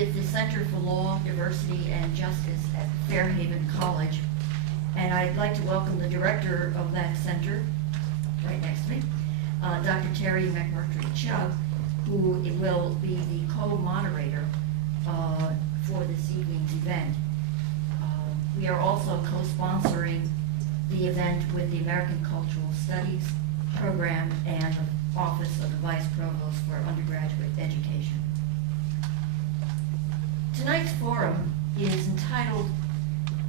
with the Center for Law, Diversity, and Justice at Fairhaven College. And I'd like to welcome the director of that center, right next to me, Dr. Terry McMurtry-Chugg, who will be the co-moderator for this evening's event. We are also co-sponsoring the event with the American Cultural Studies Program and the Office of the Vice Provost for Undergraduate Education. Tonight's forum is entitled,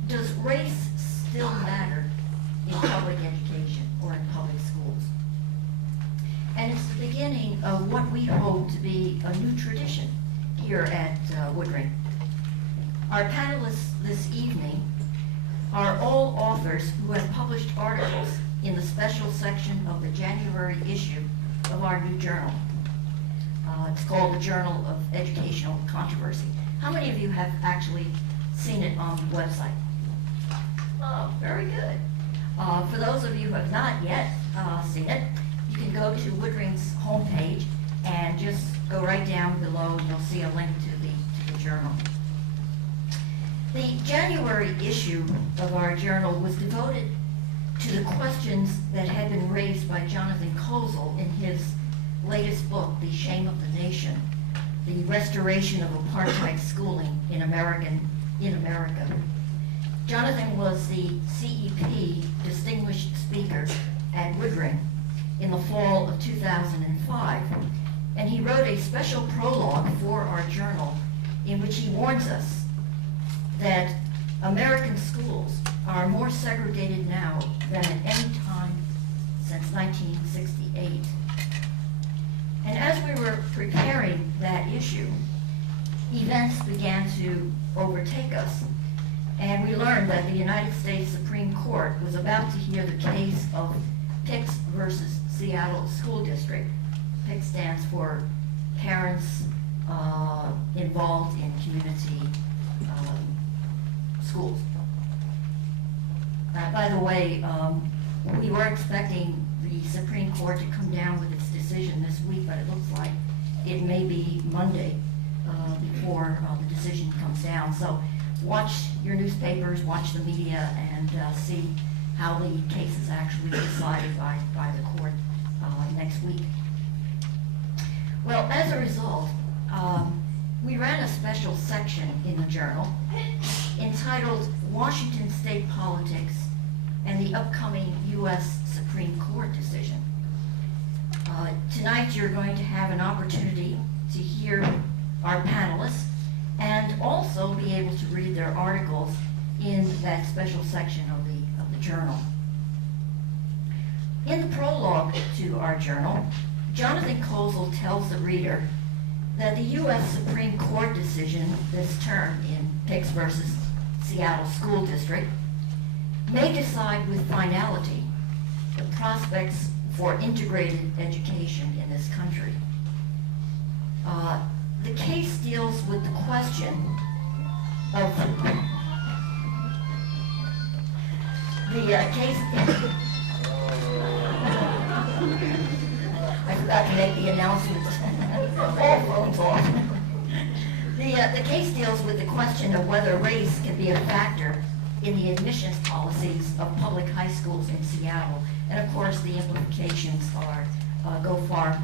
Does Race Still Matter in Public Education or in Public Schools? And it's the beginning of what we hope to be a new tradition here at Woodring. Our panelists this evening are all authors who have published articles in the special section of the January issue of our new journal. It's called the Journal of Educational Controversy. How many of you have actually seen it on the website? Oh, very good. For those of you who have not yet seen it, you can go to Woodring's homepage and just go right down below and you'll see a link to the journal. The January issue of our journal was devoted to the questions that had been raised by Jonathan Kozol in his latest book, The Shame of the Nation, The Restoration of Apartheid Schooling in America. Jonathan was the CEP Distinguished Speaker at Woodring in the fall of 2005, and he wrote a special prologue for our journal in which he warns us that American schools are more segregated now than at any time since 1968. And as we were preparing that issue, events began to overtake us, and we learned that the United States Supreme Court was about to hear the case of PICS versus Seattle School District. PICS stands for Parents Involved in Community Schools. By the way, we were expecting the Supreme Court to come down with its decision this week, but it looks like it may be Monday before the decision comes down. So watch your newspapers, watch the media, and see how the case is actually decided by the court next week. Well, as a result, we ran a special section in the journal entitled Washington State Politics and the Upcoming U.S. Supreme Court Decision. Tonight you're going to have an opportunity to hear our panelists and also be able to read their articles in that special section of the journal. In the prologue to our journal, Jonathan Kozol tells the reader that the U.S. Supreme Court decision this term in PICS versus Seattle School District may decide with finality the prospects for integrated education in this country. The case deals with the question of I forgot to make the announcement. All phones off. The case deals with the question of whether race can be a factor in the admissions policies of public high schools in Seattle, and of course the implications go far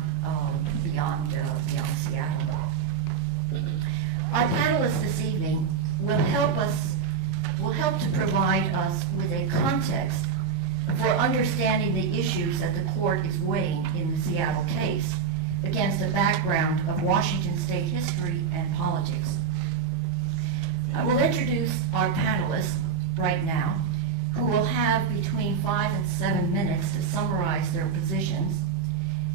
beyond Seattle. Our panelists this evening will help to provide us with a context for understanding the issues that the court is weighing in the Seattle case against a background of Washington state history and politics. I will introduce our panelists right now, who will have between 5 and 7 minutes to summarize their positions,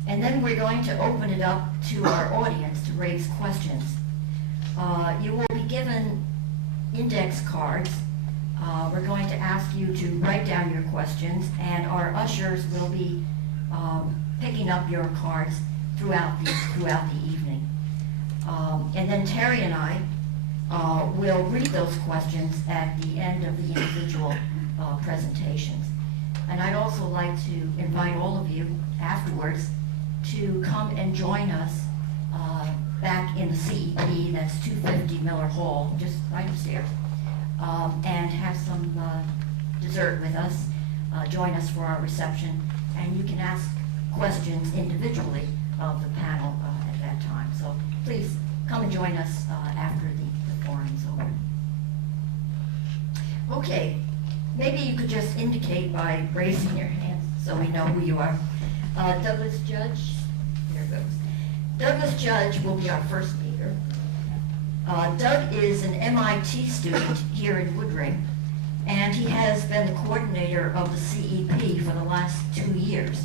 and then we're going to open it up to our audience to raise questions. You will be given index cards. We're going to ask you to write down your questions, and our ushers will be picking up your cards throughout the evening. And then Terry and I will read those questions at the end of the individual presentations. And I'd also like to invite all of you afterwards to come and join us back in the CEP, that's 250 Miller Hall, just right upstairs, and have some dessert with us. Join us for our reception, and you can ask questions individually of the panel at that time. So please come and join us after the forum is over. Okay, maybe you could just indicate by raising your hands so we know who you are. Douglas Judge, there goes. Douglas Judge will be our first speaker. Doug is an MIT student here in Woodring, and he has been the coordinator of the CEP for the last 2 years.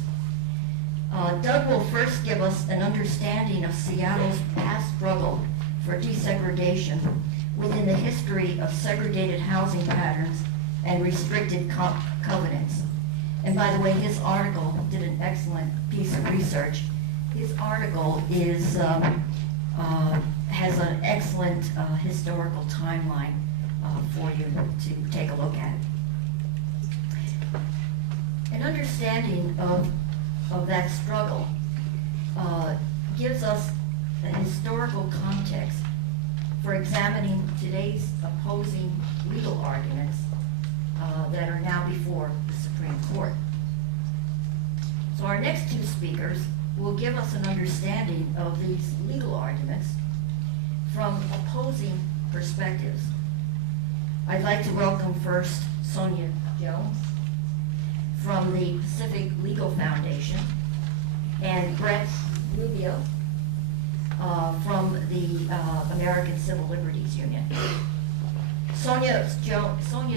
Doug will first give us an understanding of Seattle's past struggle for desegregation within the history of segregated housing patterns and restricted covenants. And by the way, his article did an excellent piece of research. His article is has an excellent historical timeline for you to take a look at. An understanding of that struggle gives us a historical context for examining today's opposing legal arguments that are now before the Supreme Court. So our next two speakers will give us an understanding of these legal arguments from opposing perspectives. I'd like to welcome first Sonya Jones from the Pacific Legal Foundation and Brett Rubio from the American Civil Liberties Union. Sonya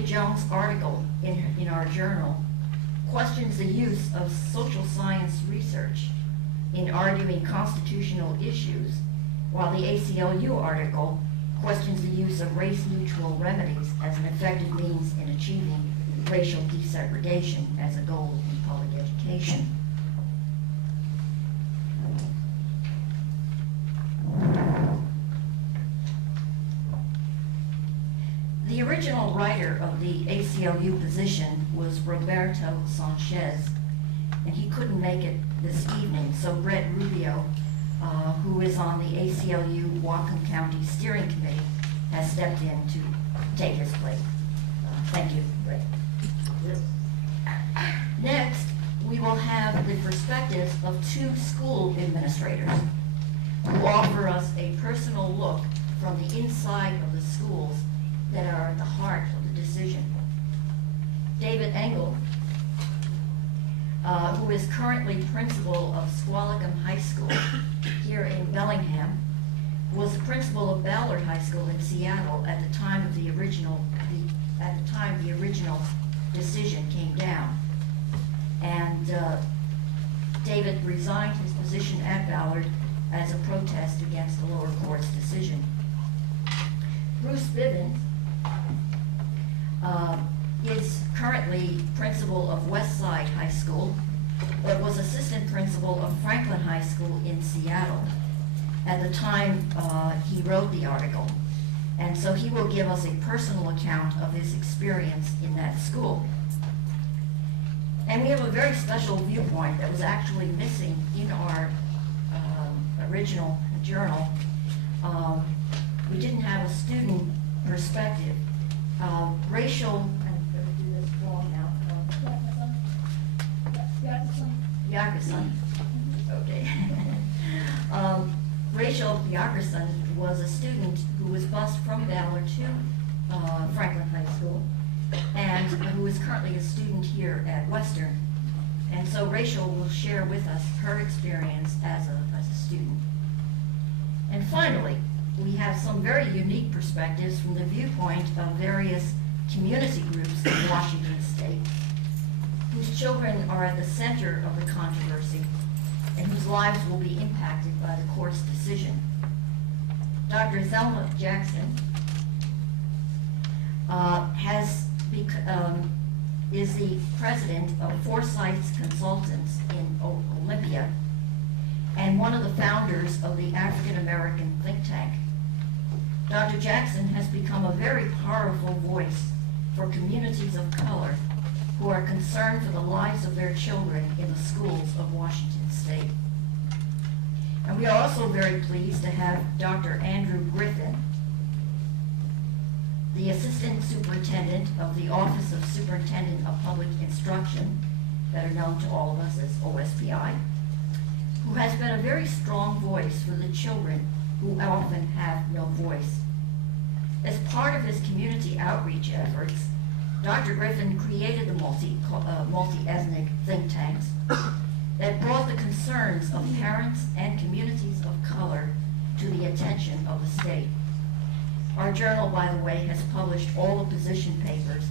Jones' article in our journal questions the use of social science research in arguing constitutional issues, while the ACLU article questions the use of race-neutral remedies as an effective means in achieving racial desegregation as a goal in public education. The original writer of the ACLU position was Roberto Sanchez, and he couldn't make it this evening, so Brett Rubio, who is on the ACLU Whatcom County Steering Committee, has stepped in to take his place. Thank you, Brett. Next, we will have the perspectives of two school administrators who offer us a personal look from the inside of the schools that are at the heart of the decision. David Engel, who is currently principal of Squalicum High School here in Bellingham, was the principal of Ballard High School in Seattle at the time of the original decision came down. And David resigned his position at Ballard as a protest against the lower court's decision. Bruce Bivens is currently principal of Westside High School, but was assistant principal of Franklin High School in Seattle at the time he wrote the article. And so he will give us a personal account of his experience in that school. And we have a very special viewpoint that was actually missing in our original journal. We didn't have a student perspective. Racial, I'm going to do this wrong now. Yakerson. Okay. Rachel Yakerson was a student who was bused from Ballard to Franklin High School, and who is currently a student here at Western. And so Rachel will share with us her experience as a student. And finally, we have some very unique perspectives from the viewpoint of various community groups in Washington State, whose children are at the center of the controversy and whose lives will be impacted by the court's decision. Dr. Thelma Jackson is the president of Forsyth's Consultants in Olympia and one of the founders of the African American think tank. Dr. Jackson has become a very powerful voice for communities of color who are concerned for the lives of their children in the schools of Washington State. And we are also very pleased to have Dr. Andrew Griffin, the Assistant Superintendent of the Office of Superintendent of Public Instruction, better known to all of us as OSPI, who has been a very strong voice for the children who often have no voice. As part of his community outreach efforts, Dr. Griffin created the multi-ethnic think tanks that brought the concerns of parents and communities of color to the attention of the state. Our journal, by the way, has published all the position papers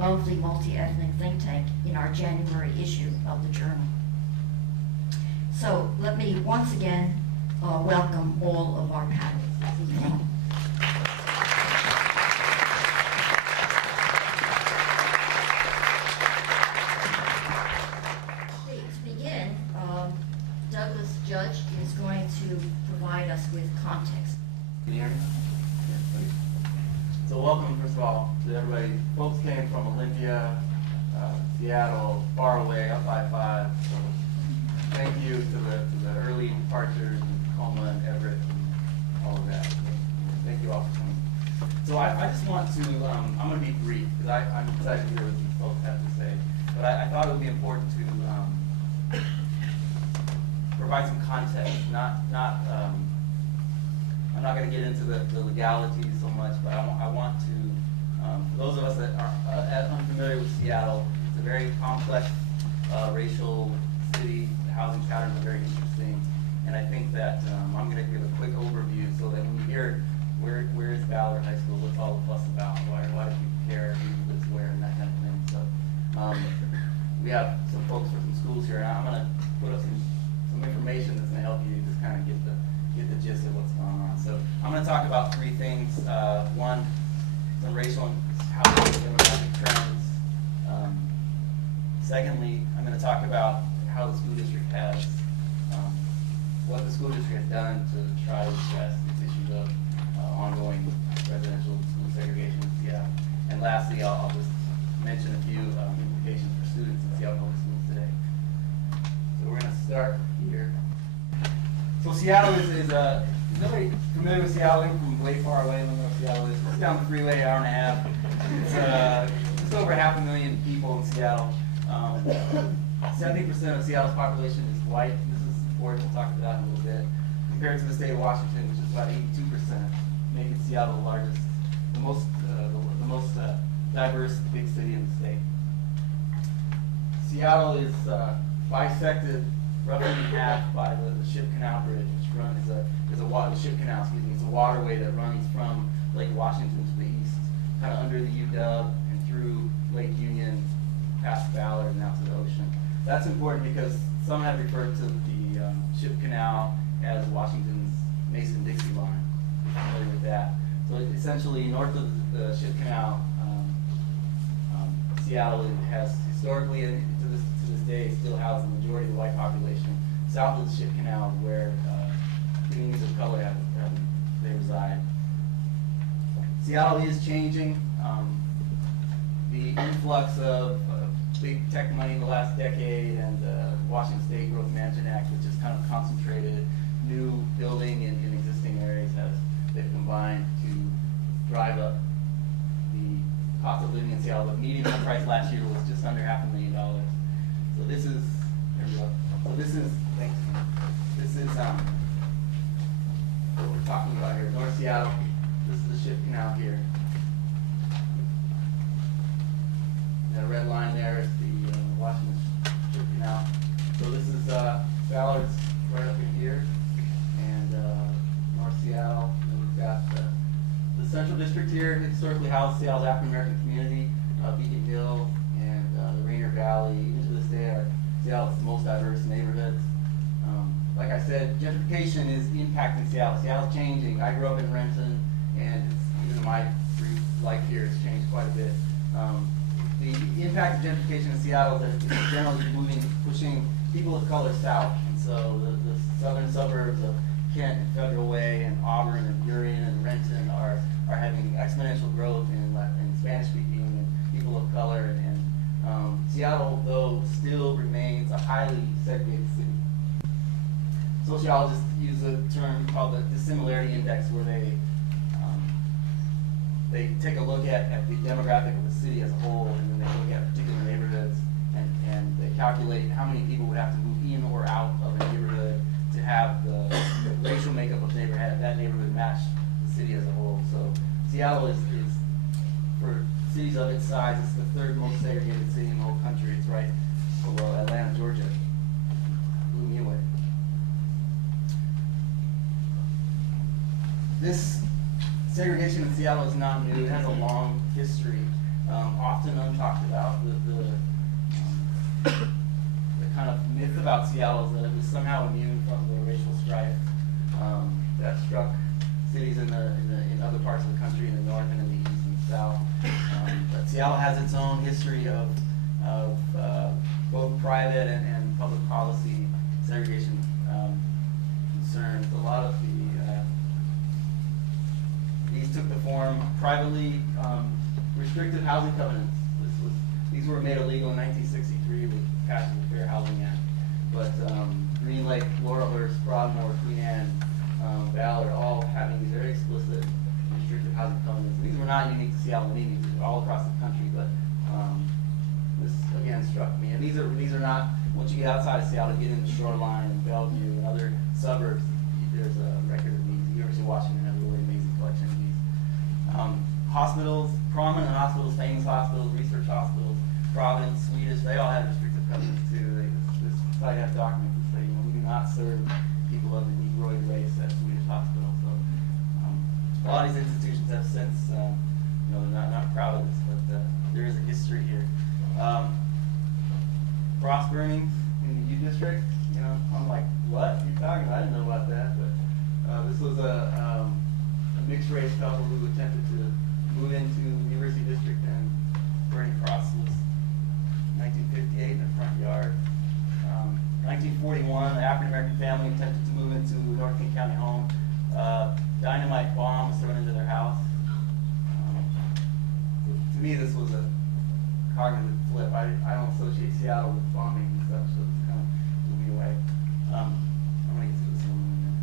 of the multi-ethnic think tank in our January issue of the journal. So let me once again welcome all of our panelists this evening. To begin, Douglas Judge is going to provide us with context. Can you hear me? So welcome, first of all, to everybody. Folks came from Olympia, Seattle, far away, up by 5. So thank you to the early departures, Thelma and Everett, and all of that. So thank you all for coming. So I just want to, I'm going to be brief, because I'm excited to hear what these folks have to say. But I thought it would be important to provide some context, I'm not going to get into the legalities so much, but I want to, for those of us that are unfamiliar with Seattle, it's a very complex racial city. The housing patterns are very interesting, and I think that I'm going to give a quick overview so that when you hear where is Ballard High School, what's all the fuss about, why do people care, who lives where, and that kind of thing. So we have some folks from some schools here, and I'm going to put up some information that's going to help you just kind of get the gist of what's going on. So I'm going to talk about 3 things. One, some racial and housing demographic trends. Secondly, I'm going to talk about how the school district has, what the school district has done to try to address these issues of ongoing residential school segregation in Seattle. And lastly, I'll just mention a few implications for students in Seattle Public Schools today. So we're going to start here. So Seattle is nobody familiar with Seattle? I'm from way far away. I don't know what Seattle is. It's down the freeway, hour and a half. It's just over 500,000 people in Seattle. 70% of Seattle's population is white. This is important. We'll talk about that in a little bit. Compared to the state of Washington, which is about 82%, making Seattle the largest, the most diverse big city in the state. Seattle is bisected roughly in half by the Ship Canal Bridge, which runs the Ship Canal, excuse me, it's a waterway that runs from Lake Washington to the east, kind of under the UW and through Lake Union, past Ballard and out to the ocean. That's important because some have referred to the Ship Canal as Washington's Mason-Dixie line. If you're familiar with that. So essentially, north of the Ship Canal, Seattle has historically, and to this day, still houses the majority of the white population. South of the Ship Canal, where communities of color they reside. Seattle is changing. The influx of big tech money in the last decade and the Washington State Growth Management Act, which has kind of concentrated new building in existing areas, they've combined to drive up the cost of living in Seattle. The median home price last year was just under $500,000. So this is, there we go. So this is, thanks. This is what we're talking about here. North Seattle. This is the Ship Canal here. The red line there is the Washington Ship Canal. So this is Ballard's right up in here, and North Seattle. And we've got the Central District here. Historically housed Seattle's African American community, Beacon Hill, and the Rainier Valley. Even to this day, are Seattle's most diverse neighborhoods. Like I said, gentrification is impacting Seattle. Seattle's changing. I grew up in Renton, and even in my brief life here, it's changed quite a bit. The impact of gentrification in Seattle is generally pushing people of color south. And so the southern suburbs of Kent and Federal Way and Auburn and Burien and Renton are having exponential growth in Spanish-speaking and people of color. And Seattle, though, still remains a highly segregated city. sociologists use a term called the dissimilarity index, where they take a look at the demographic of the city as a whole, and then they look at particular neighborhoods, and they calculate how many people would have to move in or out of a neighborhood to have the racial makeup of that neighborhood match the city as a whole. So Seattle is for cities of its size, it's the third most segregated city in the whole country. It's right below Atlanta, Georgia. Blew me away. This segregation in Seattle is not new. It has a long history, often untalked about. The kind of myth about Seattle is that it was somehow immune from the racial strife that struck cities in other parts of the country, in the north and in the east and south. But Seattle has its own history of both private and public policy segregation concerns. A lot of these took the form privately restricted housing covenants. These were made illegal in 1963 with the passage of the Fair Housing Act. But Green Lake, Laurelhurst, Broadmoor, Queen Anne, Ballard, all having these very explicit restricted housing covenants. These were not unique to Seattle and Indians, they were all across the country, but this again struck me. And these are not, once you get outside of Seattle, you get into Shoreline and Bellevue and other suburbs, there's a record of these. The University of Washington has a really amazing collection of these. Hospitals, prominent hospitals, famous hospitals, research hospitals, Providence, Swedish, they all had restrictive covenants too. This site has documents that say, we do not serve people of the Negroid race at Swedish hospitals. So a lot of these institutions have since, they're not proud of this, but there is a history here. Cross burnings in the U District, I'm like, what are you talking about? I didn't know about that, but this was a mixed race couple who attempted to move into the University District, and burning cross was 1958 in the front yard. 1941, an African American family attempted to move into a North King County home. Dynamite bomb was thrown into their house. To me, this was a cognitive flip. I don't associate Seattle with bombing and stuff, so it's kind of blew me away. I'm going to get to this one in a minute.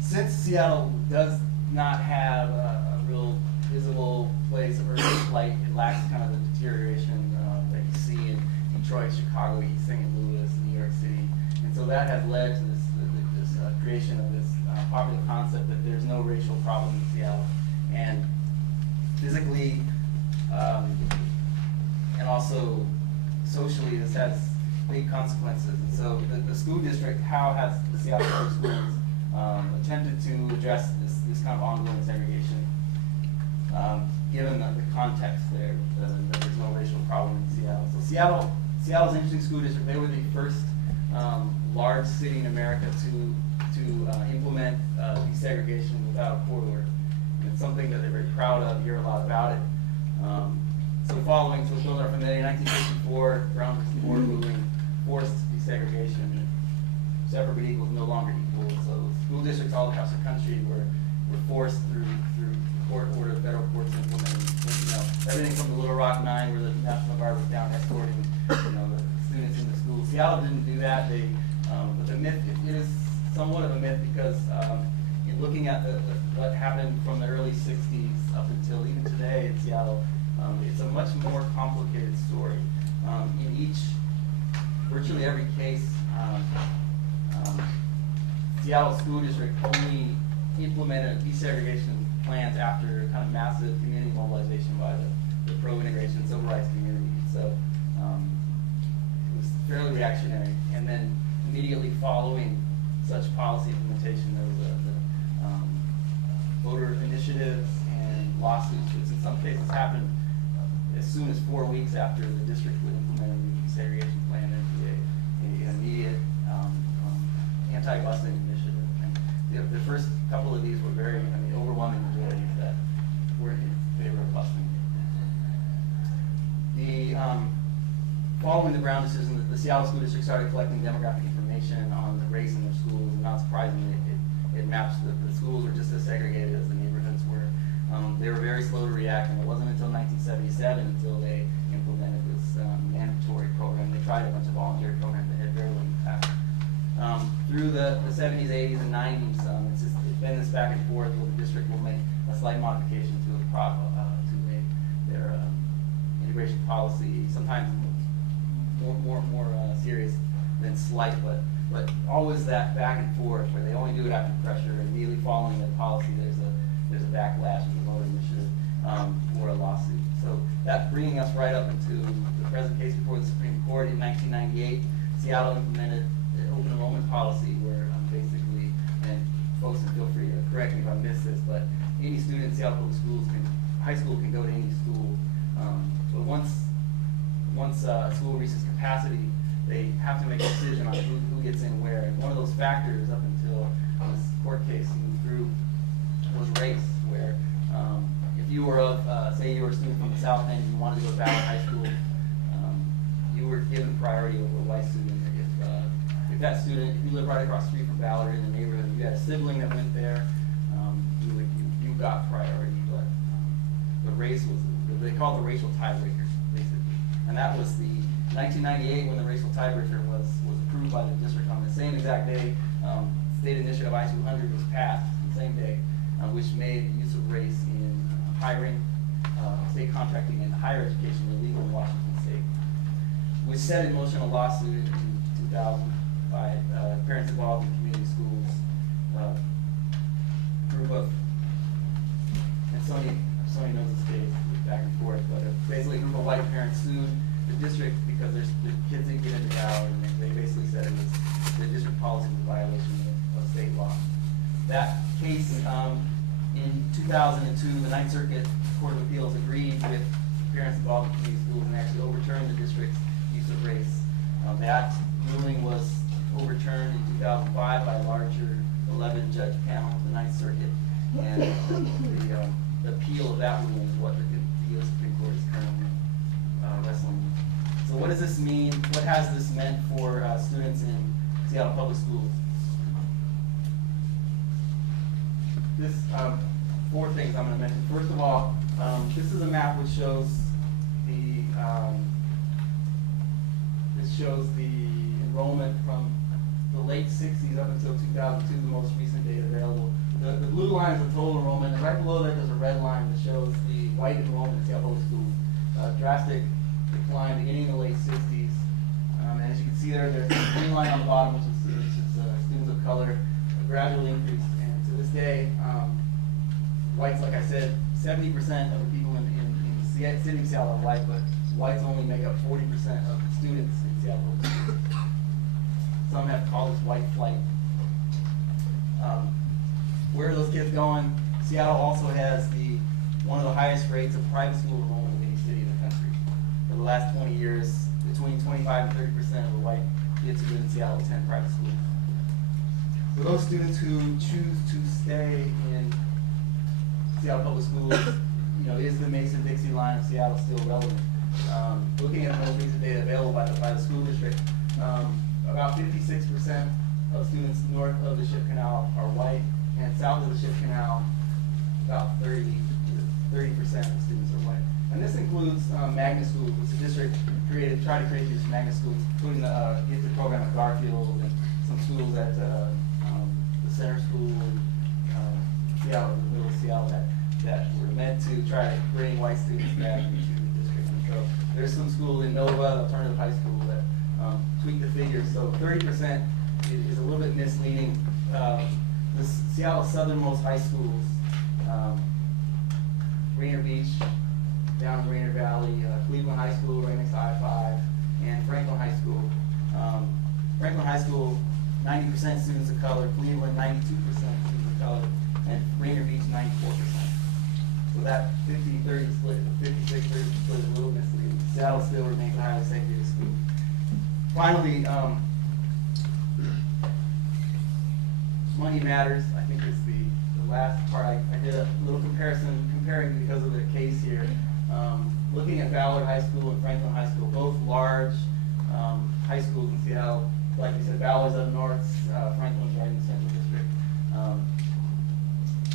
Since Seattle does not have a real visible place of urban flight, it lacks kind of the deterioration that you see in Detroit, Chicago, East St. Louis, New York City. And so that has led to this creation of this popular concept that there's no racial problem in Seattle. And physically and also socially, this has big consequences. And so the school district, how has the Seattle Public Schools attempted to address this kind of ongoing segregation, given the context there, that there's no racial problem in Seattle. So Seattle's an interesting school district. They were the first large city in America to implement desegregation without a court order. It's something that they're very proud of. You hear a lot about it. So following, so those are familiar, 1954, Brown v. Board ruling forced desegregation. Separate but equal is no longer equal. So school districts all across the country were forced through court order, federal courts implementing, everything from the Little Rock Nine, where the National Guard was down escorting, the students into school. Seattle didn't do that. But the myth, it is somewhat of a myth because in looking at what happened from the early 60s up until even today in Seattle, it's a much more complicated story. In virtually every case, Seattle School District only implemented desegregation plans after kind of massive community mobilization by the pro-integration civil rights community. So it was fairly reactionary. And then immediately following such policy implementation, there was voter initiatives and lawsuits, which in some cases happened as soon as 4 weeks after the district would implement a new desegregation plan. There'd be an immediate anti-busing initiative. And the first couple of these were overwhelming majorities that were in favor of busing. Following the Brown decision, the Seattle School District started collecting demographic information on the race in their schools, and not surprisingly, it maps the schools were just as segregated as the neighborhoods were. They were very slow to react, and it wasn't until 1977 until they implemented this mandatory program. They tried a bunch of voluntary programs 70s, 80s, and 90s. It's been this back and forth where the district will make a slight modification to their integration policy, sometimes more serious than slight, but always that back and forth where they only do it after pressure, and immediately following the policy there's a backlash with a voter initiative or a lawsuit. So that bringing us right up into the present case before the Supreme Court in 1998, Seattle implemented an open enrollment policy where basically, and folks can feel free to correct me if I miss this, but any student in Seattle Public Schools high school can go to any school. But once a school reaches capacity, they have to make a decision on who gets in where. And one of those factors up until this court case moved through was race, where if you were say you were a student from the South End and you wanted to go to Ballard High School, you were given priority over a white student. If that student, if you lived right across the street from Ballard in the neighborhood, you had a sibling that went there, you got priority. But the race was, they called the racial tiebreaker, basically. And that was the 1998 when the racial tiebreaker was approved by the district on the same exact day. State Initiative I-200 was passed the same day, which made the use of race in hiring, state contracting, and higher education illegal in Washington State, which set in motion a lawsuit in 2000 by parents involved in community schools, group of, and Sonya knows this case back and forth, but basically a group of white parents sued the district because the kids didn't get into Ballard, and they basically said it was the district policy was a violation of state law. That case, in 2002, the Ninth Circuit Court of Appeals agreed with parents involved in community schools and actually overturned the district's use of race. That ruling was overturned in 2005 by a larger 11-judge panel of the Ninth Circuit, and the appeal of that ruling is what the U.S. Supreme Court is currently wrestling with. So what does this mean? What has this meant for students in Seattle Public Schools? This, four things I'm going to mention. First of all, this is a map which shows the enrollment from the late 60s up until 2002, the most recent data available. The blue line is the total enrollment, and right below that there's a red line that shows the white enrollment in Seattle Public Schools. Drastic decline beginning in the late 60s. And as you can see there's a green line on the bottom, which is students of color, a gradual increase. And to this day, whites, like I said, 70% of the people in city of Seattle are white, but whites only make up 40% of the students in Seattle Public Schools. Some have called this white flight. Where are those kids going? Seattle also has one of the highest rates of private school enrollment of any city in the country. For the last 20 years, between 25 and 30% of the white kids who live in Seattle attend private schools. For those students who choose to stay in Seattle Public Schools, is the Mason-Dixie line of Seattle still relevant? Looking at the most recent data available by the school district, about 56% of students north of the Ship Canal are white, and south of the Ship Canal, about 30% of students are white. And this includes magnet schools, which the district tried to create these magnet schools, including the gifted program at Garfield and some schools at the Center School in Seattle, the middle of Seattle, that were meant to try to bring white students back into the district. And so there's some schools in Nova, alternative high school, that tweak the figures. So 30% is a little bit misleading. The Seattle southernmost high schools, Rainier Beach, down in Rainier Valley, Cleveland High School, right next to I-5, and Franklin High School. Franklin High School, 90% students of color, Cleveland, 92% students of color, and Rainier Beach, 94%. So that 50-30 split, the 56-30 split is a little misleading. Seattle still remains a highly segregated school. Finally, money matters, I think, is the last part. I did a little comparing because of the case here. Looking at Ballard High School and Franklin High School, both large high schools in Seattle. Like we said, Ballard's up north, Franklin's right in the central district.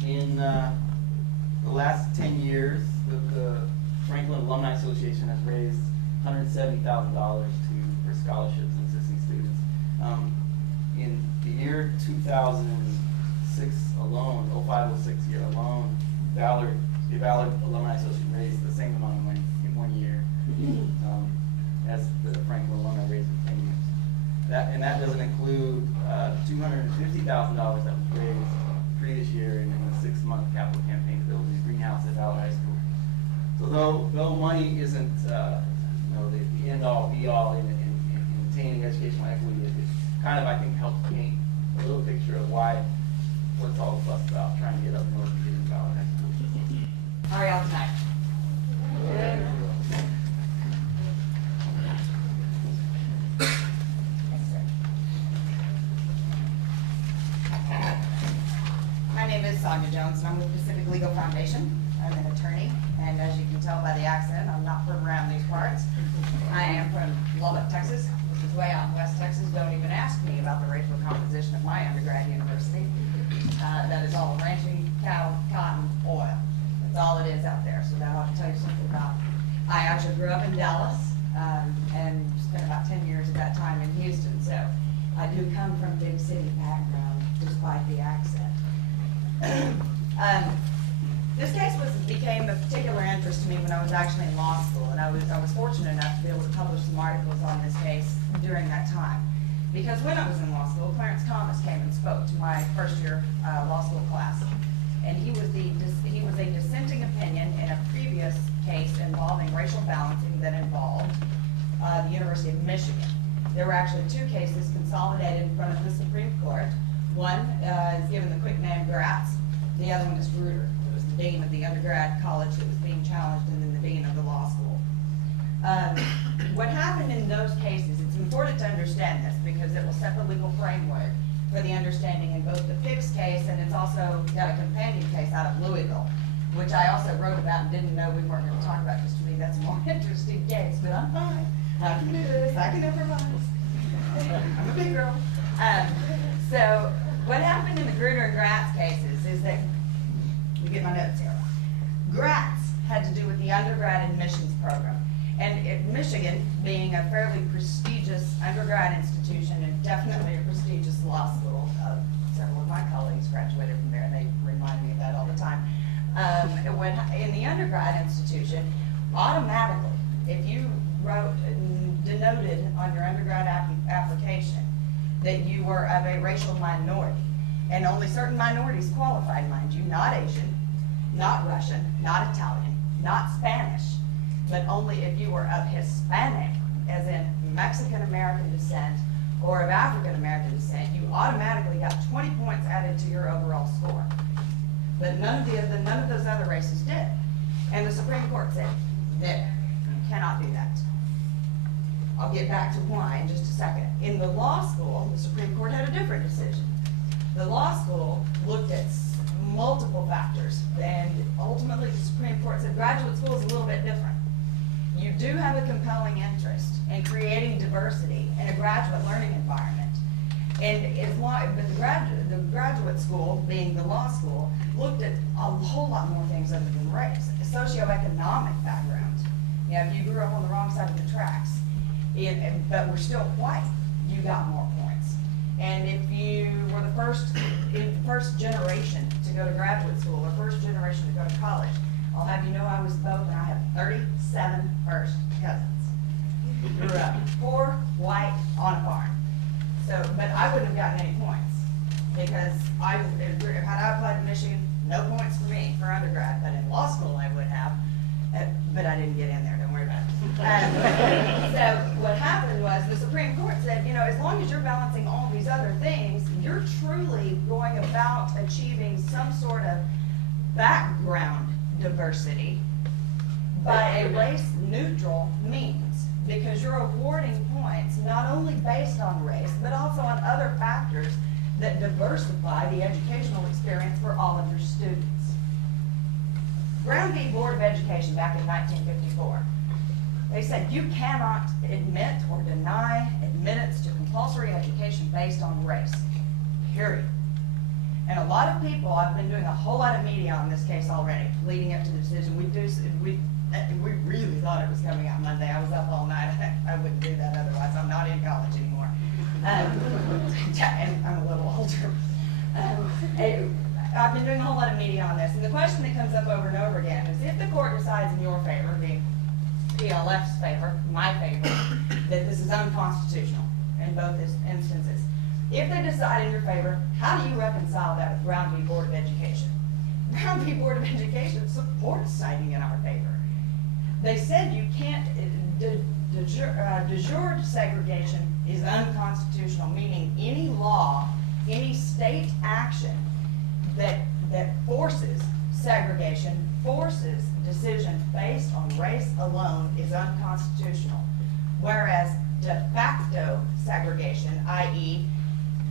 In the last 10 years, the Franklin Alumni Association has raised $170,000 for scholarships and assisting students. In the year 2006 alone, 05-06 year alone, the Ballard Alumni Association raised the same amount of money in 1 year as the Franklin Alumni raised in 10 years. And that doesn't include $250,000 that was raised previous year in a 6-month capital campaign to build a greenhouse at Ballard High School. So though money isn't the end all be all in attaining educational equity, it kind of, I think, helps paint a little picture of what's all the fuss about trying to get up north and get into Ballard High School. How are y'all tonight? Good. My name is Sonya Jones, and I'm with Pacific Legal Foundation. I'm an attorney, and as you can tell by the accent, I'm not from around these parts. I am from Lubbock, Texas, which is way out in West Texas. Don't even ask me about the racial composition of my undergrad university. That is all ranching, cattle, cotton, oil. That's all it is out there, so that ought to tell you something about. I actually grew up in Dallas, and spent about 10 years at that time in Houston, so I do come from a big city background, despite the accent. This case became of particular interest to me when I was actually in law school, and I was fortunate enough to be able to publish some articles on this case during that time. Because when I was in law school, Clarence Thomas came and spoke to my first year law school class, and he was a dissenting opinion in a previous case involving racial balancing that involved the University of Michigan. There were actually 2 cases consolidated in front of the Supreme Court. One is given the quick name Gratz. The other one is Grutter. It was the dean of the undergrad college that was being challenged, and then the dean of the law school. What happened in those cases, it's important to understand this because it will set the legal framework for the understanding in both the PICS case, and it's also got a companion case out of Louisville, which I also wrote about and didn't know we weren't going to talk about, because to me that's a more interesting case, but I'm fine. I can do this. I can improvise. I'm a big girl. So what happened in the Grutter and Gratz cases is that, let me get my notes here. Gratz had to do with the undergrad admissions program. And Michigan, being a fairly prestigious undergrad institution and definitely a prestigious law school, several of my colleagues graduated from there, and they remind me of that all the time. In the undergrad institution, automatically, if you denoted on your undergrad application that you were of a racial minority, and only certain minorities qualified, mind you, not Asian, not Russian, not Italian, not Spanish, but only if you were of Hispanic, as in Mexican-American descent, or of African-American descent, you automatically got 20 points added to your overall score. But none of those other races did. And the Supreme Court said, no, you cannot do that. I'll get back to why in just a second. In the law school, the Supreme Court had a different decision. The law school looked at multiple factors, and ultimately the Supreme Court said graduate school is a little bit different. You do have a compelling interest in creating diversity in a graduate learning environment. But the graduate school, being the law school, looked at a whole lot more things other than race. Socioeconomic backgrounds. If you grew up on the wrong side of the tracks, but were still white, you got more points. And if you were the first generation to go to graduate school or first generation to go to college, I'll have you know I was both, and I have 37 first cousins. Grew up poor, white, on a farm. But I wouldn't have gotten any points because had I applied to Michigan, no points for me for undergrad, but in law school I would have. But I didn't get in there, don't worry about it. So what happened was the Supreme Court said, as long as you're balancing all these other things, you're truly going about achieving some sort of background diversity by a race-neutral means, because you're awarding points not only based on race, but also on other factors that diversify the educational experience for all of your students. Brown v. Board of Education back in 1954, they said you cannot admit or deny admittance to compulsory education based on race, period. And a lot of people, I've been doing a whole lot of media on this case already, leading up to the decision. We really thought it was coming out Monday. I was up all night. I wouldn't do that otherwise. I'm not in college anymore. and I'm a little older. I've been doing a whole lot of media on this, and the question that comes up over and over again is if the court decides in your favor, the PLF's favor, my favor, that this is unconstitutional in both instances, if they decide in your favor, how do you reconcile that with Brown v. Board of Education? Brown v. Board of Education supports citing in our favor. They said you can't, de jure segregation is unconstitutional, meaning any law, any state action that forces segregation, forces decisions based on race alone is unconstitutional. Whereas de facto segregation, i.e.,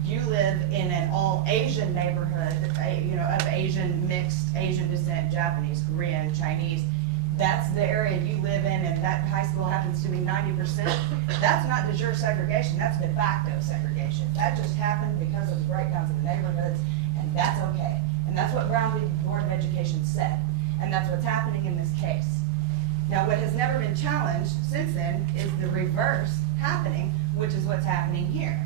you live in an all Asian neighborhood, of Asian mixed, Asian descent, Japanese, Korean, Chinese, that's the area you live in, and that high school happens to be 90%, that's not de jure segregation, that's de facto segregation. That just happened because of the breakdowns in the neighborhoods, and that's okay. And that's what Brown v. Board of Education said, and that's what's happening in this case. Now, what has never been challenged since then is the reverse happening, which is what's happening here.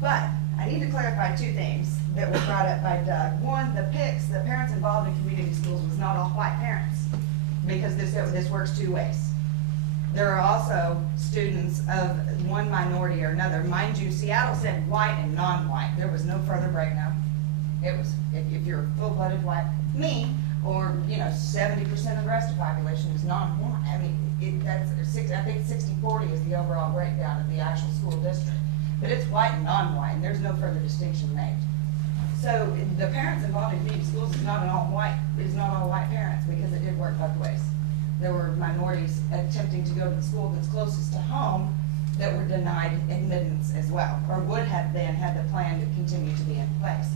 But I need to clarify two things that were brought up by Doug. One, the PICS, the parents involved in community schools, was not all white parents, because this works two ways. There are also students of one minority or another. Mind you, Seattle said white and non-white. There was no further breakdown. It was, if you're full-blooded white, me, or 70% of the rest of the population is non-white. I mean, I think 60-40 is the overall breakdown of the actual school district. But it's white and non-white, and there's no further distinction made. So the parents involved in community schools is not all white parents, because it did work both ways. There were minorities attempting to go to the school that's closest to home that were denied admittance as well, or would have then had the plan to continue to be in place.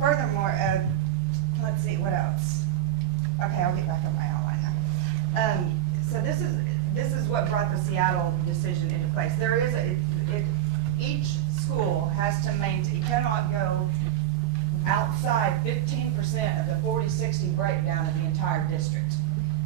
Furthermore, let's see, what else? Okay, I'll get back on my outline now. So this is what brought the Seattle decision into place. There is each school has to maintain, cannot go outside 15% of the 40-60 breakdown of the entire district.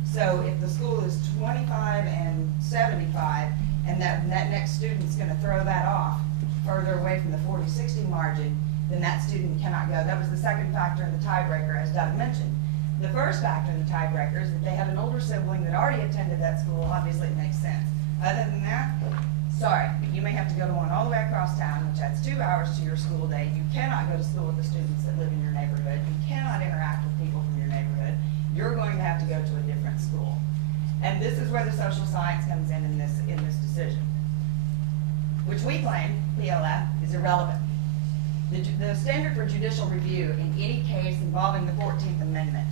So if the school is 25 and 75, and that next student's going to throw that off further away from the 40-60 margin, then that student cannot go. That was the second factor in the tiebreaker, as Doug mentioned. The first factor in the tiebreaker is that they had an older sibling that already attended that school. Obviously, it makes sense. Other than that, sorry, but you may have to go to one all the way across town, which adds 2 hours to your school day. You cannot go to school with the students that live in your neighborhood. You cannot interact with people from your neighborhood. You're going to have to go to a different school. And this is where the social science comes in this decision, which we claim, PLF, is irrelevant. The standard for judicial review in any case involving the 14th Amendment,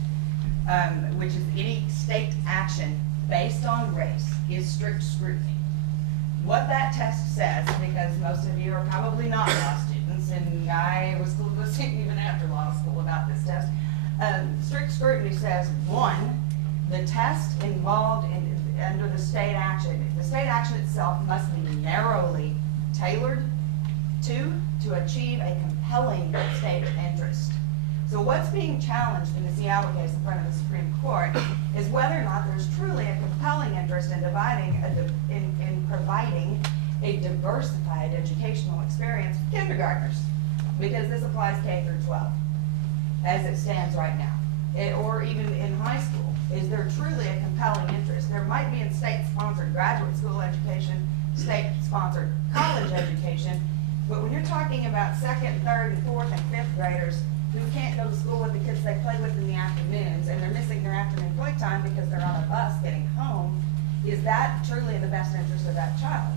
which is any state action based on race, is strict scrutiny. What that test says, because most of you are probably not law students, and I was clueless even after law school about this test, strict scrutiny says, one, the test involved under the state action itself must be narrowly tailored. Two, to achieve a compelling state interest. So what's being challenged in the Seattle case in front of the Supreme Court is whether or not there's truly a compelling interest in providing a diversified educational experience for kindergartners, because this applies K through 12 as it stands right now, or even in high school. Is there truly a compelling interest? There might be in state-sponsored graduate school education, state-sponsored college education, but when you're talking about 2nd, 3rd, and 4th, and 5th graders who can't go to school with the kids they play with in the afternoons, and they're missing their afternoon playtime because they're on a bus getting home, is that truly in the best interest of that child?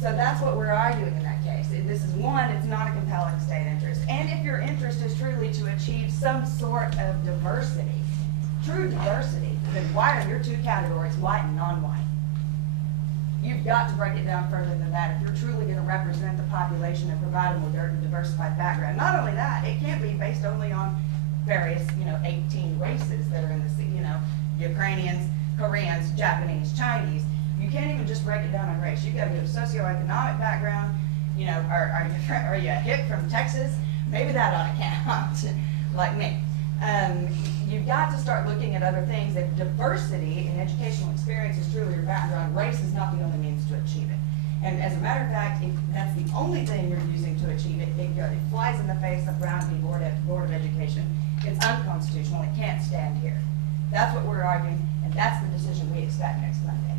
So that's what we're arguing in that case. This is one, it's not a compelling state interest. And if your interest is truly to achieve some sort of diversity, true diversity, then why are your two categories white and non-white? You've got to break it down further than that if you're truly going to represent the population and provide them with their diversified background. Not only that, it can't be based only on various, 18 races that are in the, Ukrainians, Koreans, Japanese, Chinese. You can't even just break it down on race. You've got to go to socioeconomic background. Are you a hick from Texas? Maybe that ought to count, like me. You've got to start looking at other things. If diversity in educational experience is truly your background, race is not the only means to achieve it. And as a matter of fact, if that's the only thing you're using to achieve it, it flies in the face of Brown v. Board of Education. It's unconstitutional, it can't stand here. That's what we're arguing, and that's the decision we expect next Monday.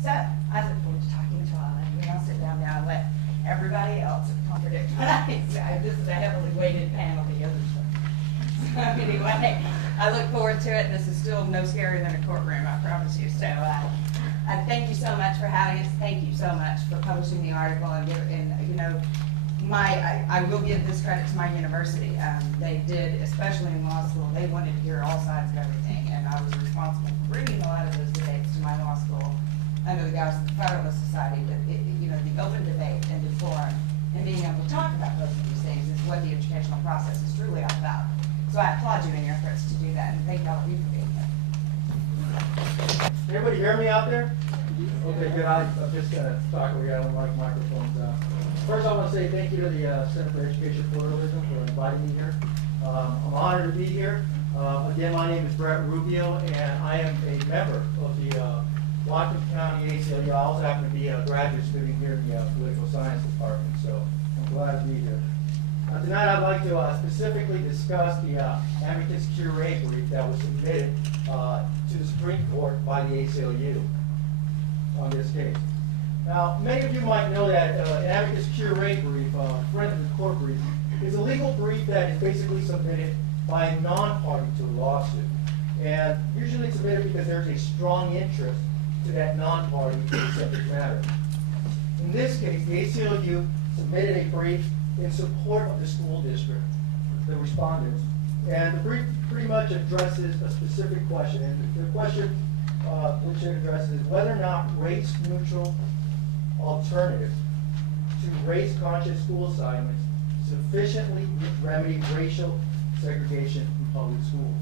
So, I look forward to talking to all of you, and I'll sit down now and let everybody else contradict what I say. This is a heavily weighted panel, the others. So anyway, I look forward to it. This is still no scarier than a courtroom, I promise you. So, thank you so much for having us. Thank you so much for publishing the article, and you know, I will give this credit to my university. They did, especially in law school, they wanted to hear all sides of everything, and I was responsible for bringing a lot of those debates to my law school under the guise of the Federalist Society. But you know, the open debate and the forum and being able to talk about both of these things is what the educational process is truly all about. So I applaud you in your efforts to do that, and thank all of you for being here. Everybody hear me out there? Okay, good. I'm just going to talk over here. I don't like microphones. First, I want to say thank you to the Center for Education Pluralism for inviting me here. I'm honored to be here. Again, my name is Rubio, and I am a member of the Washington County ACLU. I also happen to be a graduate student here in the Political Science Department, so I'm glad to be here. Tonight, I'd like to specifically discuss the amicus curiae brief that was submitted to the Supreme Court by the ACLU on this case. Now, many of you might know that an amicus curiae brief, friend of the court brief, is a legal brief that is basically submitted by a non-party to a lawsuit. And usually it's submitted because there's a strong interest to that non-party in the subject matter. In this case, the ACLU submitted a brief in support of the school district, the respondents. And the brief pretty much addresses a specific question. And the question which it addresses is whether or not race-neutral alternatives to race-conscious school assignments sufficiently remedy racial segregation in public schools.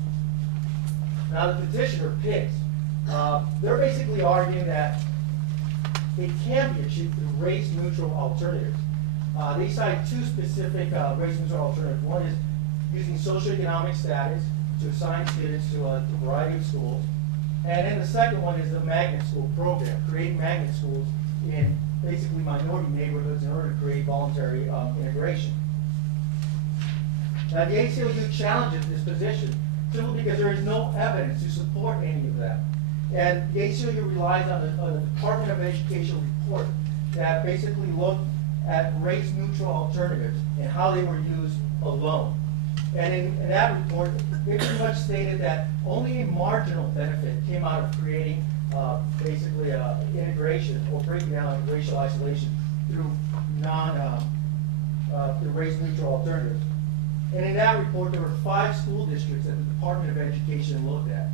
Now, the petitioner, PICS, they're basically arguing that it can be achieved through race-neutral alternatives. They cite two specific race-neutral alternatives. One is using socioeconomic status to assign students to a variety of schools. And then the second one is the magnet school program, creating magnet schools in basically minority neighborhoods in order to create voluntary integration. Now, the ACLU challenges this position simply because there is no evidence to support any of that. And the ACLU relies on the Department of Education report that basically looked at race-neutral alternatives and how they were used alone. And in that report, they pretty much stated that only a marginal benefit came out of creating basically integration or breaking down racial isolation through through race-neutral alternatives. And in that report, there were 5 school districts that the Department of Education looked at.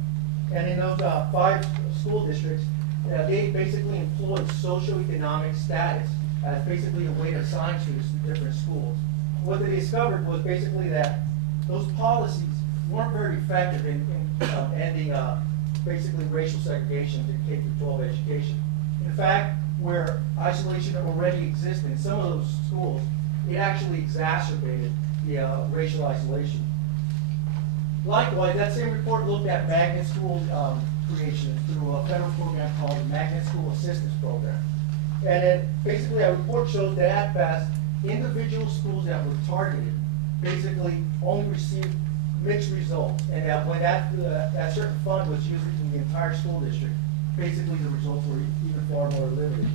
And in those 5 school districts, they basically employed socioeconomic status as basically a way to assign students to different schools. What they discovered was basically that those policies weren't very effective in ending basically racial segregation in K-12 education. In fact, where isolation already existed in some of those schools, it actually exacerbated the racial isolation. Likewise, that same report looked at magnet school creation through a federal program called the Magnet School Assistance Program. And then basically that report shows that at best, individual schools that were targeted basically only received mixed results, and that when that certain fund was used in the entire school district, basically the results were even far more limited.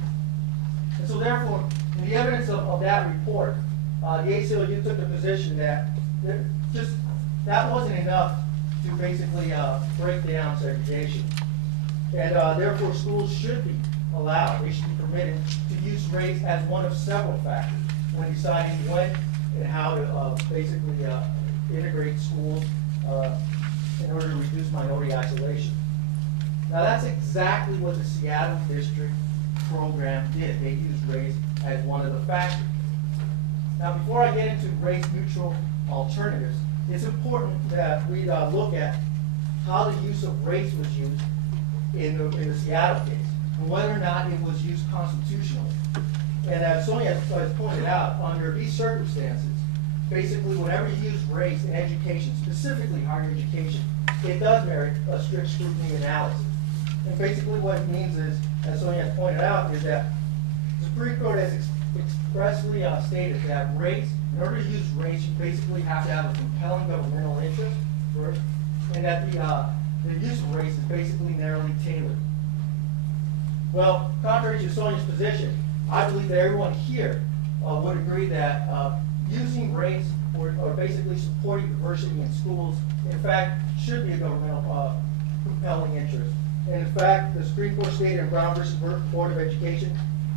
And so therefore, in the evidence of that report, the ACLU took the position that that wasn't enough to basically break down segregation. And therefore schools should be allowed, they should be permitted to use race as one of several factors when deciding when and how to basically integrate schools in order to reduce minority isolation. Now that's exactly what the Seattle District program did. They used race as one of the factors. Now before I get into race-neutral alternatives, it's important that we look at how the use of race was used in the Seattle case, and whether or not it was used constitutionally. And as Sonya has pointed out, under these circumstances, basically whenever you use race in education, specifically higher education, it does merit a strict scrutiny analysis. And basically what it means is, as Sonya has pointed out, is that the Supreme Court has expressly stated that race, in order to use race, you basically have to have a compelling governmental interest first, and that the use of race is basically narrowly tailored. Well, contrary to Sonya's position, I believe that everyone here would agree that using race or basically supporting diversity in schools, in fact, should be a governmental compelling interest. And in fact, the Supreme Court stated in Brown versus Board of Education,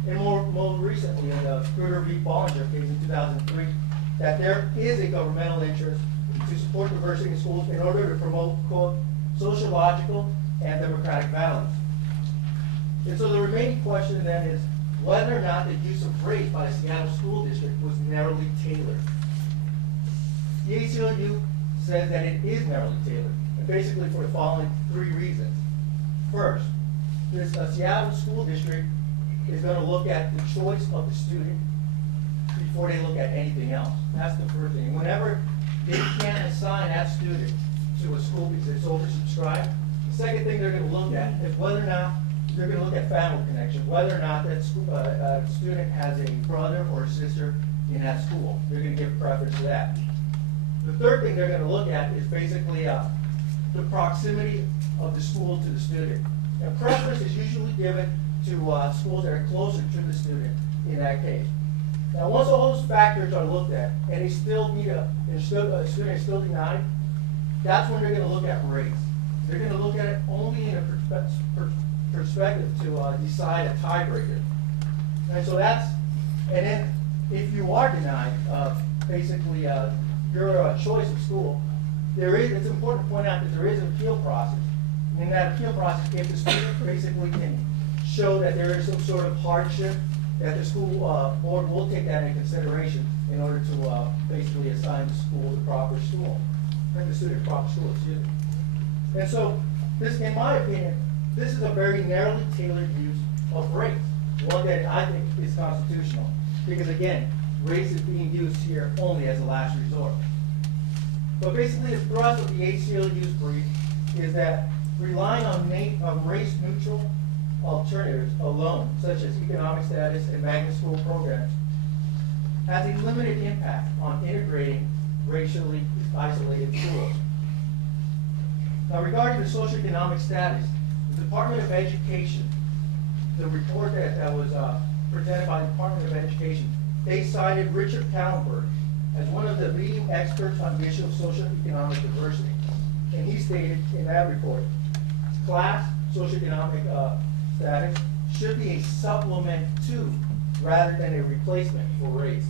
and more recently in the Rubio v. Bollinger case in 2003, that there is a governmental interest to support diversity in schools in order to promote, quote, sociological and democratic values. And so the remaining question then is whether or not the use of race by the Seattle School District was narrowly tailored. The ACLU says that it is narrowly tailored, and basically for the following three reasons. First, this Seattle School District is going to look at the choice of the student before they look at anything else. That's the first thing. Whenever they can't assign that student to a school because it's oversubscribed, the second thing they're going to look at is whether or not they're going to look at family connection, whether or not that student has a brother or a sister in that school. They're going to give preference to that. The third thing they're going to look at is basically the proximity of the school to the student. And preference is usually given to schools that are closer to the student in that case. Now, once all those factors are looked at and they still need a student is still denied, that's when they're going to look at race. They're going to look at it only in a perspective to decide a tiebreaker. And so that's, and then if you are denied, basically your choice of school, it's important to point out that there is an appeal process. In that appeal process, if the student basically can show that there is some sort of hardship, that the school board will take that into consideration in order to basically assign the school the proper school, or the student the proper school, excuse me. And so, this, in my opinion, this is a very narrowly tailored use of race, one that I think is constitutional, because again, race is being used here only as a last resort. But basically, the thrust of the ACLU's brief is that relying on race-neutral alternatives alone, such as economic status and magnet school programs, has a limited impact on integrating racially isolated schools. Now, regarding the socioeconomic status, the Department of Education, the report that was presented by the Department of Education, they cited Richard Kallenberg as one of the leading experts on the issue of socioeconomic diversity. And he stated in that report, class, socioeconomic status should be a supplement to, rather than a replacement for race.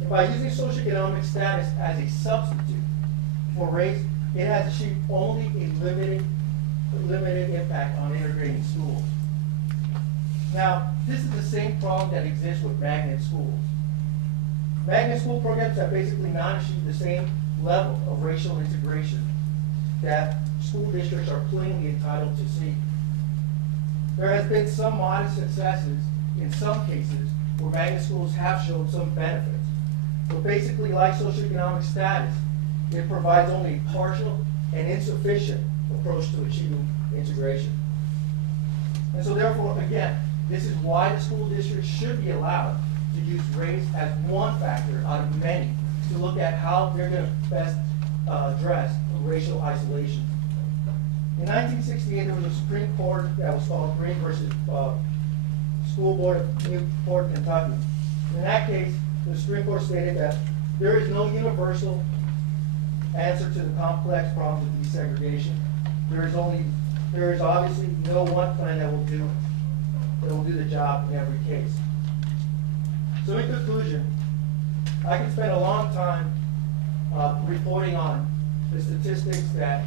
And by using socioeconomic status as a substitute for race, it has achieved only a limited impact on integrating schools. Now, this is the same problem that exists with magnet schools. Magnet school programs have basically not achieved the same level of racial integration that school districts are plainly entitled to see. There has been some modest successes in some cases where magnet schools have shown some benefits. But basically, like socioeconomic status, it provides only a partial and insufficient approach to achieving integration. And so therefore, again, this is why the school district should be allowed to use race as one factor out of many to look at how they're going to best address racial isolation. In 1968, there was a Supreme Court that was called Green versus School Board of Newport, Kentucky. In that case, the Supreme Court stated that there is no universal answer to the complex problems of desegregation. There is obviously no one plan that will do the job in every case. So in conclusion, I could spend a long time reporting on the statistics that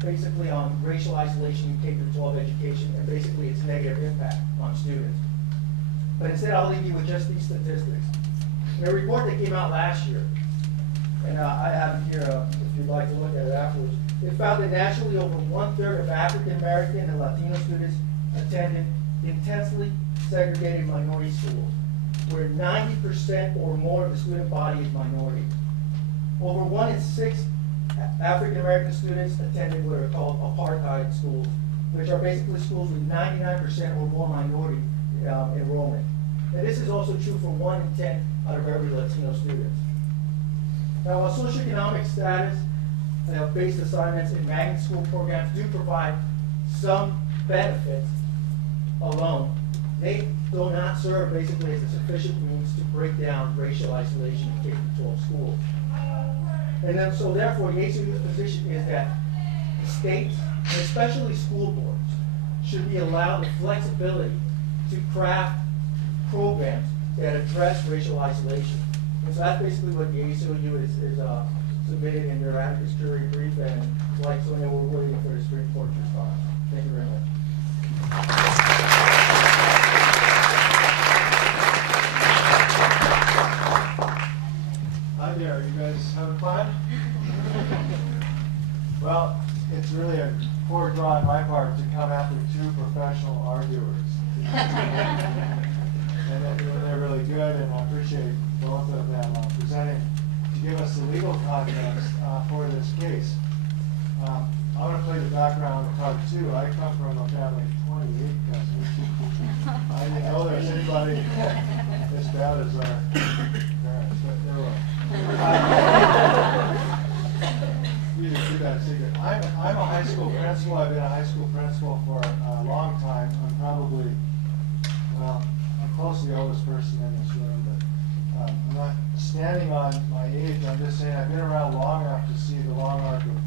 basically on racial isolation in K-12 education and basically its negative impact on students. But instead, I'll leave you with just these statistics. In a report that came out last year, and I have it here if you'd like to look at it afterwards, it found that nationally over 1/3 of African American and Latino students attended intensely segregated minority schools, where 90% or more of the student body is minority. Over 1 in 6 African American students attended what are called apartheid schools, which are basically schools with 99% or more minority enrollment. And this is also true for 1 in 10 out of every Latino student. Now, while socioeconomic status based assignments in magnet school programs do provide some benefits alone, they do not serve basically as a sufficient means to break down racial isolation in K-12 schools. And then, so therefore, the ACLU's position is that the states, and especially school boards, should be allowed the flexibility to craft programs that address racial isolation. And so that's basically what the ACLU is submitting in their advocacy brief, and like Sonya, we're waiting for the Supreme Court to respond. Thank you very much. Hi there, you guys having fun? Well, it's really a poor draw on my part to come after two professional arguers. And they're really good, and I appreciate both of them presenting to give us the legal context for this case. I want to play the background part too. I come from a family of 28 cousins. I didn't know there's anybody as bad as our parents, but there were. We just keep that a secret. I'm a high school principal. I've been a high school principal for a long time. I'm probably, well, I'm close to the oldest person in this room, but I'm not standing on my age. I'm just saying I've been around long enough to see the long arc of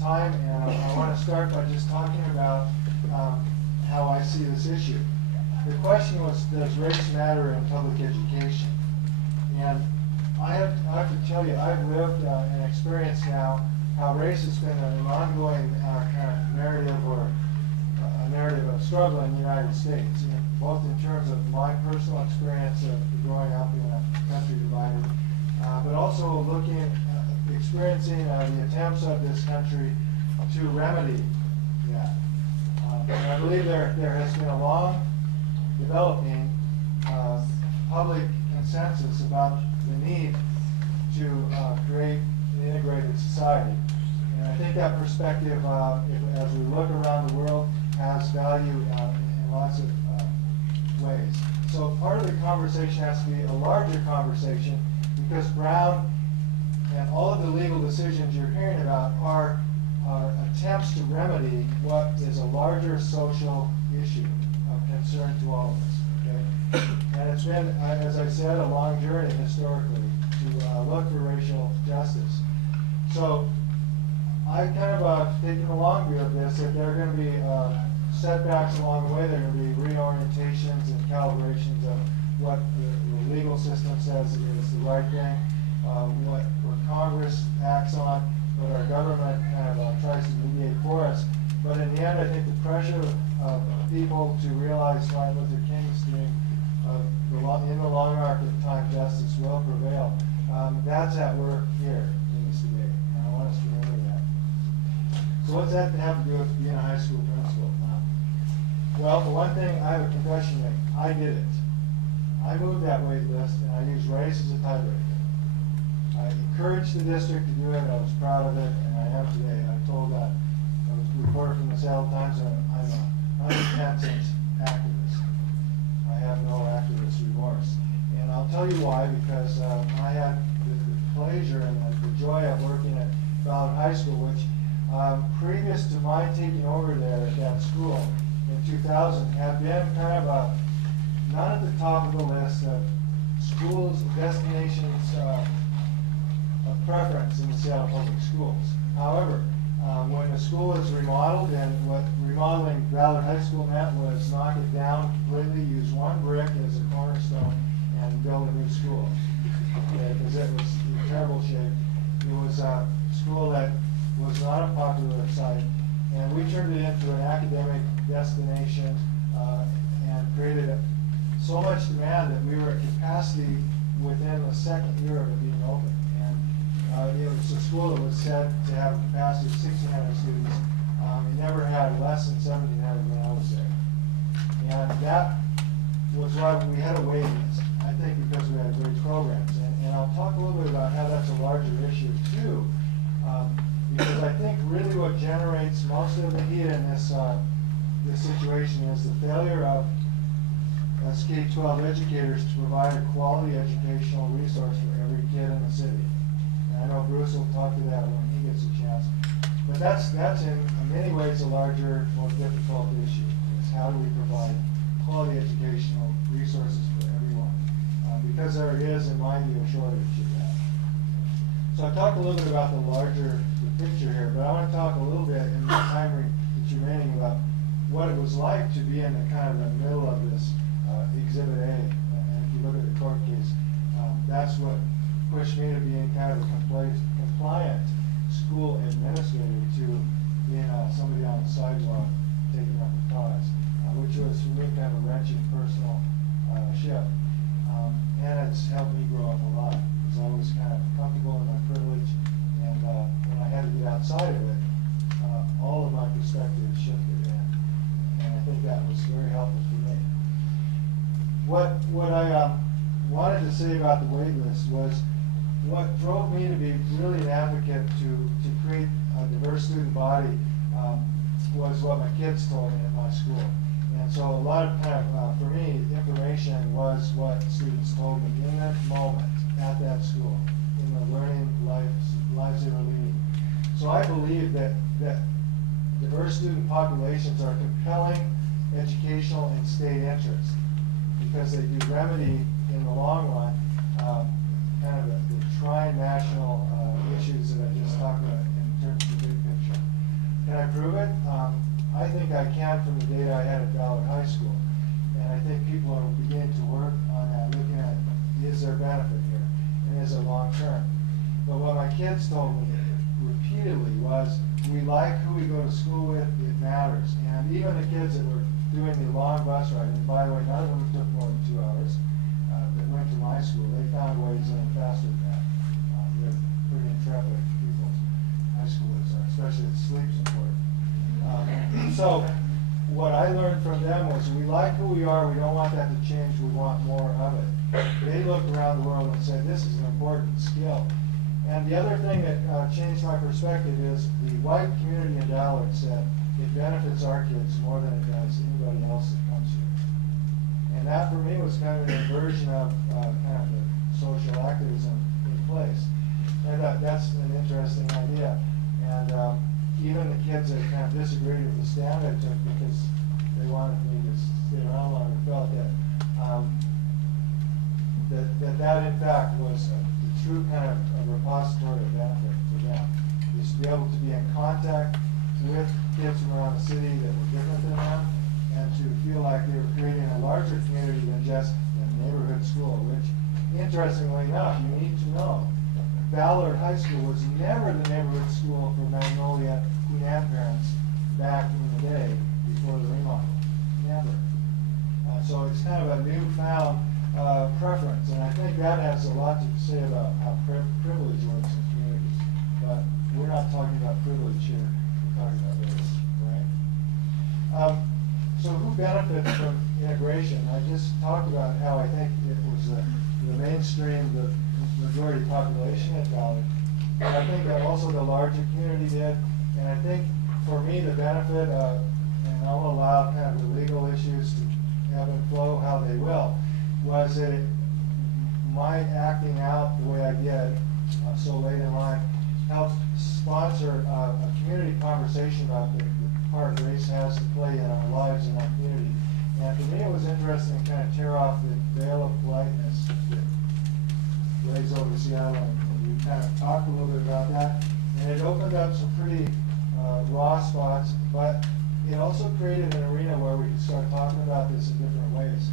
time, and I want to start by just talking about how I see this issue. The question was, does race matter in public education? And I have to tell you, I've lived and experienced now how race has been an ongoing kind of narrative, or a narrative of struggle in the United States, both in terms of my personal experience of growing up in a country divided, but also experiencing the attempts of this country to remedy that. And I believe there has been a long developing public consensus about the need to create an integrated society. And I think that perspective, as we look around the world, has value in lots of ways. So part of the conversation has to be a larger conversation, because Brown and all of the legal decisions you're hearing about are attempts to remedy what is a larger social issue of concern to all of us. Okay? And it's been, as I said, a long journey historically to look for racial justice. So I've kind of taken a long view of this, that there are going to be setbacks along the way. There are going to be reorientations and calibrations of what the legal system says is the right thing, what Congress acts on, what our government kind of tries to mediate for us. But in the end, I think the pressure of people to realize Martin Luther King's dream in the long arc of time, justice will prevail. That's at work here in this debate, and I want us to remember that. So what's that have to do with being a high school principal? Well, for one thing, I have a confession to make. I did it. I moved that wait list, and I used race as a tiebreaker. I encouraged the district to do it. I was proud of it, and I am today. I told that. I was a reporter from the Seattle Times, and I'm a unrepentant activist. I have no activist remorse. And I'll tell you why, because I had the pleasure and the joy of working at Ballard High School, which previous to my taking over there at that school in 2000 had been kind of not at the top of the list of schools, destinations of preference in the Seattle Public Schools. However, when the school was remodeled, and what remodeling Ballard High School meant was knock it down completely, use one brick as a cornerstone, and build a new school. Because it was in terrible shape. It was a school that was not a popular site, and we turned it into an academic destination and created so much demand that we were at capacity within the second year of it being open. And it was a school that was said to have a capacity of 1,600 students. It never had less than 1,700 when I was there. And that was why we had a waiting list, I think, because we had great programs. And I'll talk a little bit about how that's a larger issue too, because I think really what generates most of the heat in this situation is the failure of as K-12 educators to provide a quality educational resource for every kid in the city. And I know Bruce will talk to that when he gets a chance. But that's in many ways a larger, more difficult issue, is how do we provide quality educational resources for everyone? Because there is, in my view, a shortage of that. So I talked a little bit about the larger picture here, but I want to talk a little bit in the time that you're remaining about what it was like to be in the kind of the middle of this Exhibit A. And if you look at the court case, that's what pushed me to being kind of a compliant school administrator to being somebody on the sidewalk taking up the cause, which was for me kind of a wrenching personal shift. And it's helped me grow up a lot. I was always kind of comfortable in my privilege, and when I had to get outside of it, all of my perspective shifted in, and I think that was very helpful for me. What I wanted to say about the wait list was what drove me to be really an advocate to create a diverse student body was what my kids told me at my school. And so a lot of kind of, for me, information was what students told me in that moment at that school, in the learning lives they were leading. So I believe that diverse student populations are compelling educational and state interest because they do remedy in the long run kind of the tri-national issues that I just talked about in terms of the big picture. Can I prove it? I think I can from the data I had at Ballard High School. And I think people are beginning to work on that, looking at is there benefit here and is it long term. But what my kids told me repeatedly was we like who we go to school with, it matters. And even the kids that were doing the long bus ride, and by the way, none of them took more than 2 hours, that went to my school, they found ways in faster than that. They're pretty intrepid people, high schoolers are, especially if sleep's important. So what I learned from them was we like who we are, we don't want that to change, we want more of it. They looked around the world and said, this is an important skill. And the other thing that changed my perspective is the white community in Ballard said it benefits our kids more than it does anybody else that comes here. And that for me was kind of an inversion of kind of the social activism in place. And that's an interesting idea. And even the kids that kind of disagreed with the stand I took because they wanted me to stay around longer felt that in fact was a true kind of a repository of benefit for them. Is to be able to be in contact with kids from around the city that were different than them, and to feel like they were creating a larger community than just a neighborhood school, which, interestingly enough, you need to know, Ballard High School was never the neighborhood school for Magnolia Queen Anne parents back in the day before the remodel. Never. So it's kind of a newfound preference, and I think that has a lot to say about how privilege works in communities. But we're not talking about privilege here, we're talking about race, right? So who benefits from integration? I just talked about how I think it was the mainstream, the majority population at Ballard. And I think that also the larger community did. And I think for me the benefit of, and I'll allow kind of the legal issues to ebb and flow how they will, was that my acting out the way I did so late in life helped sponsor a community conversation about the part race has to play in our lives and our community. And for me it was interesting to kind of tear off the veil of politeness that lays over Seattle, and we kind of talked a little bit about that. And it opened up some pretty raw spots, but it also created an arena where we could start talking about this in different ways.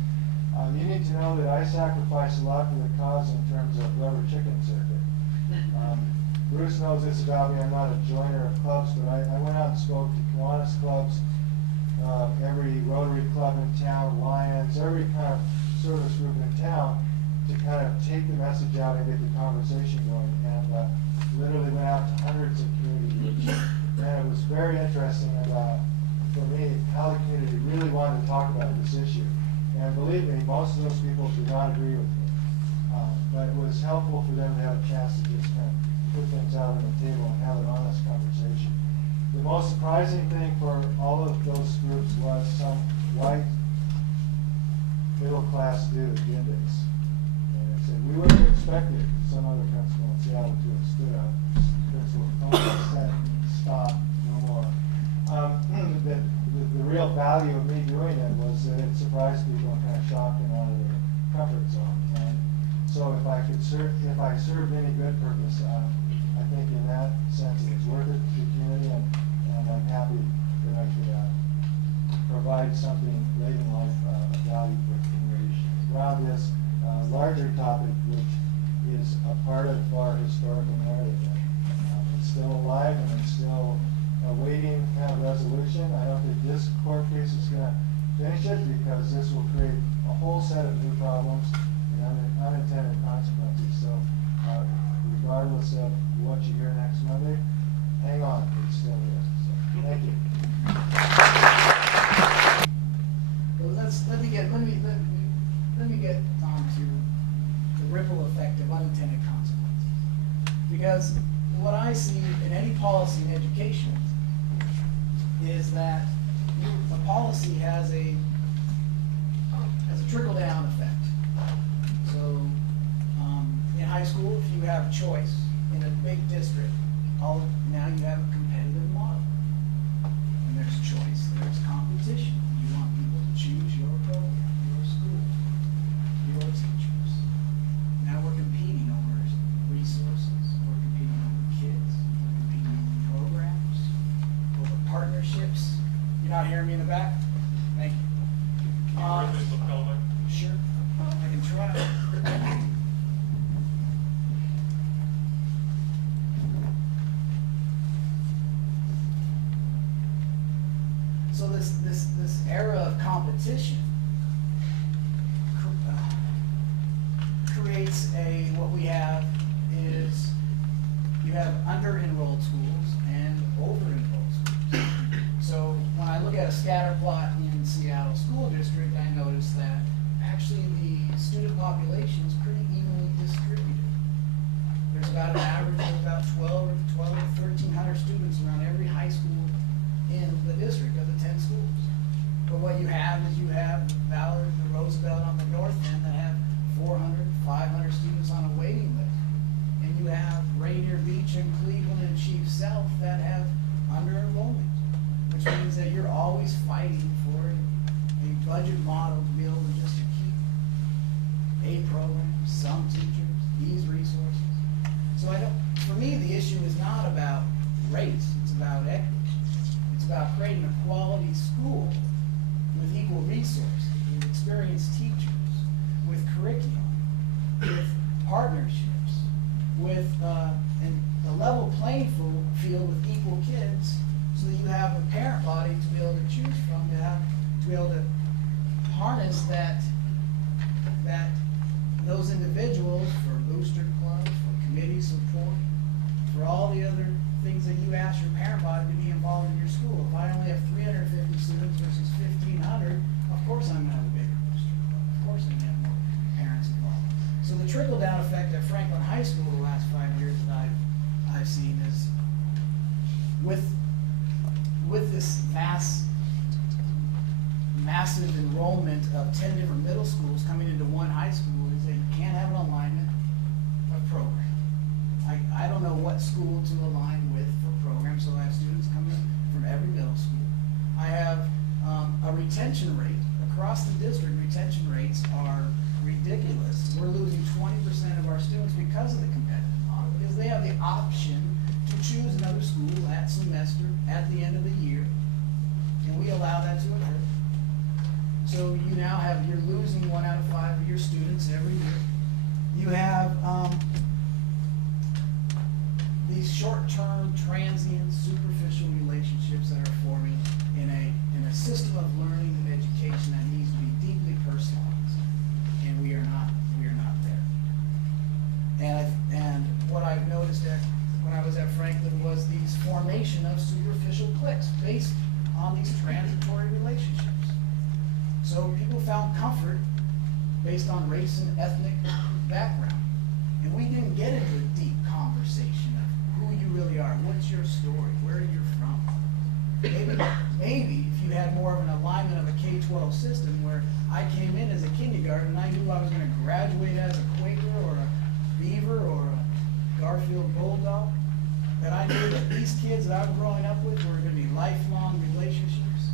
You need to know that I sacrifice a lot for the cause in terms of rubber chicken circuit. Bruce knows this about me. I'm not a joiner of clubs, but I went out and spoke to Kiwanis clubs, every Rotary club in town, Lions, every kind of service group in town to kind of take the message out and get the conversation going. And literally went out to hundreds of community groups. And it was very interesting about, for me, how the community really wanted to talk about this issue. And believe me, most of those people did not agree with me. But it was helpful for them to have a chance to just kind of put things out on the table and have an honest conversation. The most surprising thing for all of those groups was some white middle class dude, Gindex. And I said, we would have expected some other principal in Seattle to have stood up. Principal said, stop, no more. The real value of me doing it was that it surprised people and kind of shocked them out of their comfort zone. And so if I served any good purpose, I think in that sense it's worth it to the community, and I'm happy that I could provide something late in life of value for the community around this larger topic, which is a part of our historical narrative. It's still alive and it's still awaiting kind of resolution. I don't think this court case is going to finish it, because this will create a whole set of new problems and unintended consequences. So regardless of what you hear next Monday, hang on, it's still there. So thank you. Well, let me get on to the ripple effect of unintended consequences. Because what I see in any policy in education is that a policy has a trickle-down effect. So in high school, if you have a choice in a big district, now you have a competitive model. When there's choice, there's competition. You want people to choose your program, your school, your teachers. Now we're competing over resources, we're competing over kids, we're competing over programs, over partnerships. You're not hearing me in the back? Thank you. Can you raise this lapel mic? Sure, I can try. So this era of competition creates what we have is you have under-enrolled schools and over-enrolled schools. So when I look at a scatter plot in Seattle School District, I notice that actually the student population is pretty evenly distributed. There's about an average of about 12 or 1,300 students around every high school in the district of the 10 schools. But what you have is you have Ballard and Roosevelt on the north end that have 400, 500 students on a waiting list. And you have Rainier Beach and Cleveland and Chief South that have under-enrollment, which means that you're always fighting for a budget model to be able to just keep a program, some teachers, these resources. So for me, the issue is not about race, it's about equity. It's about creating a quality school with equal resources, with experienced teachers, with curriculum, with partnerships, with a level playing field with equal kids, so that you have a parent body to be able to choose from, to be able to harness those individuals for booster clubs, for committee support, for all the other things that you ask your parent body to be involved in your school. If I only have 350 students versus 1,500, of course I'm going to have a bigger booster club. Of course I'm going to have more parents involved. So the trickle-down effect at Franklin High School the last 5 years that I've seen is with this massive enrollment of 10 different middle schools coming into one high school, is that you can't have an alignment of program. I don't know what school to align with for programs, so I have students coming from every middle school. I have a retention rate. Across the district, retention rates are ridiculous. We're losing 20% of our students because of the competitive model, because they have the option to choose another school that semester at the end of the year, and we allow that to occur. So you now you're losing 1 out of 5 of your students every year. You have these short-term, transient, superficial relationships that are forming in a system of learning and education that needs to be deeply personalized, and we are not there. And what I've noticed when I was at Franklin was these formation of superficial cliques based on these transitory relationships. So people found comfort based on race and ethnic background, and we didn't get into a deep conversation of who you really are, what's your story, where you're from. Maybe if you had more of an alignment of a K-12 system where I came in as a kindergarten, and I knew I was gonna graduate as a Quaker or a Beaver or a Garfield Bulldog. That I knew that these kids that I was growing up with were gonna be lifelong relationships.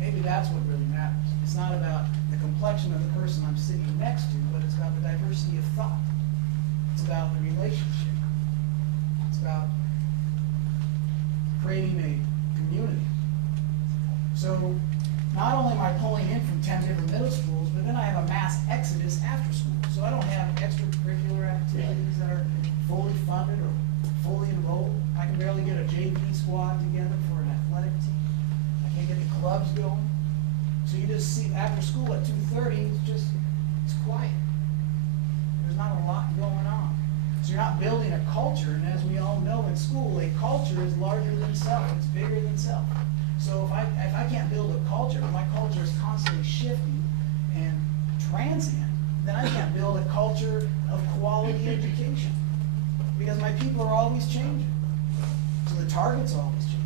Maybe that's what really matters. It's not about the complexion of the person I'm sitting next to, but it's about the diversity of thought. It's about the relationship. It's about creating a community. So not only am I pulling in from 10 different middle schools, but then I have a mass exodus after school. So I don't have extracurricular activities that are fully funded or fully enrolled. I can barely get a JV squad together for an athletic team. I can't get the clubs going. So you just see after school at 2:30, it's quiet. There's not a lot going on. So you're not building a culture, and as we all know in school, a culture is larger than self, it's bigger than self. So if I can't build a culture, if my culture is constantly shifting and transient, then I can't build a culture of quality education. Because my people are always changing. So the target's always changing.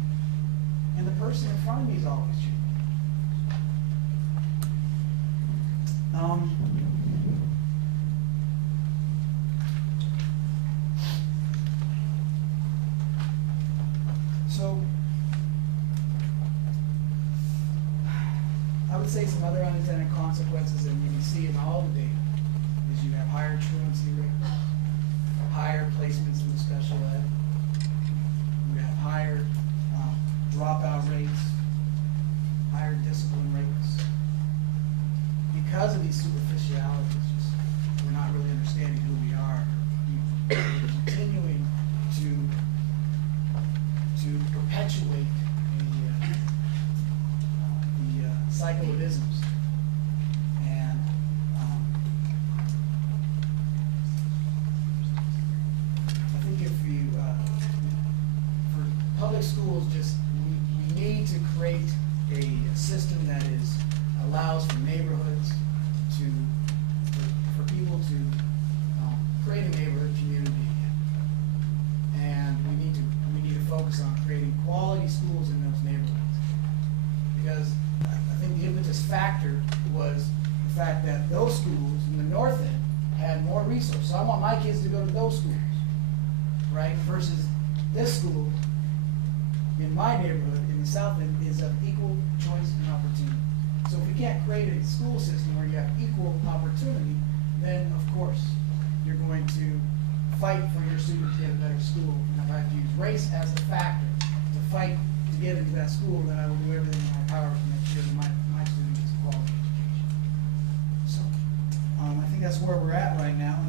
And the person in front of me is always changing. So I would say some other unintended consequences, and you can see in all the data, is you have higher truancy rates, higher placements in the special ed, you have higher dropout rates, higher discipline rates. Because of these superficialities, we're not really understanding who we are. We're continuing to perpetuate the cycle of isms. And I think if you, for public schools, we need to create a system that allows for neighborhoods for people to create a neighborhood community again. And we need to focus on creating quality schools in those neighborhoods. Because I think the impetus factor was the fact that those schools in the north end had more resources. So I want my kids to go to those schools, right? Versus this school in my neighborhood in the south end is of equal choice and opportunity. So if we can't create a school system where you have equal opportunity, then of course you're going to fight for your students to get a better school. And if I have to use race as a factor to fight to get into that school, then I will do everything in my power to make sure that my student gets a quality education. So I think that's where we're at right now, and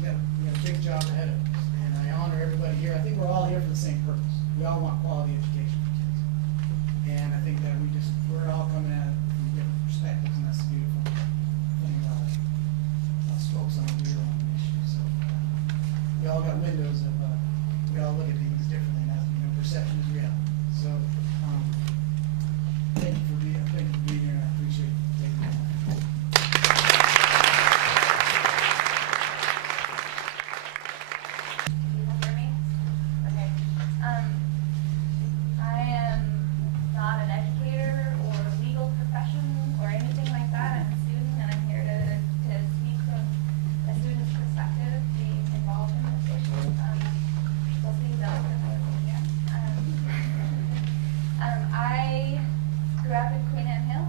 we got a big job ahead of us. And I honor everybody here. I think we're all here for the same purpose. We all want quality education for kids. And I think that we're all coming at it from different perspectives, and that's the beautiful thing about it. Us folks on the on the issue. So we all got windows of, we all look at things differently, and that's, perception is reality. So thank you for being here, and I appreciate you taking the time. You hear me? Okay. I am not an educator or a legal profession or anything like that. I'm a student, and I'm here to speak from a student's perspective, being involved in this issue. So please don't here. I grew up in Queen Anne Hill.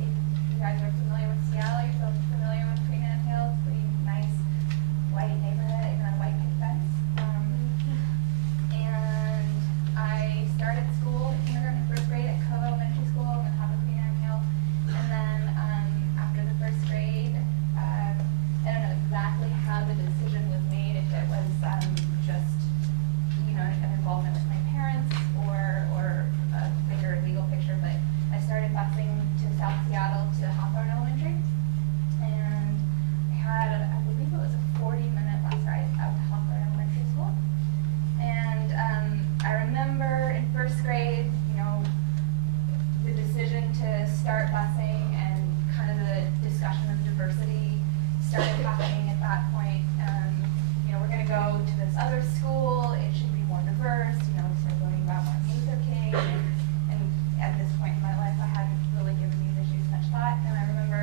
If you guys are familiar with Seattle, you're still familiar with Queen Anne Hill. It's a pretty nice white neighborhood, even a white picket fence. And I started school, kindergarten and first grade at Co Elementary School on the top of Queen Anne Hill. And then after the first grade, I don't know exactly how the decision was made, if it was just an involvement with my parents or a bigger legal picture, but I started busing to South Seattle to Hawthorne Elementary, and I had, I believe it was a 40-minute bus ride out to Hawthorne Elementary School. And I remember in first grade, the decision to start busing and kind of the discussion of diversity started happening at that point. We're going to go to this other school, it should be more diverse, we started learning about Martin Luther King, and at this point in my life I hadn't really given these issues much thought, and I remember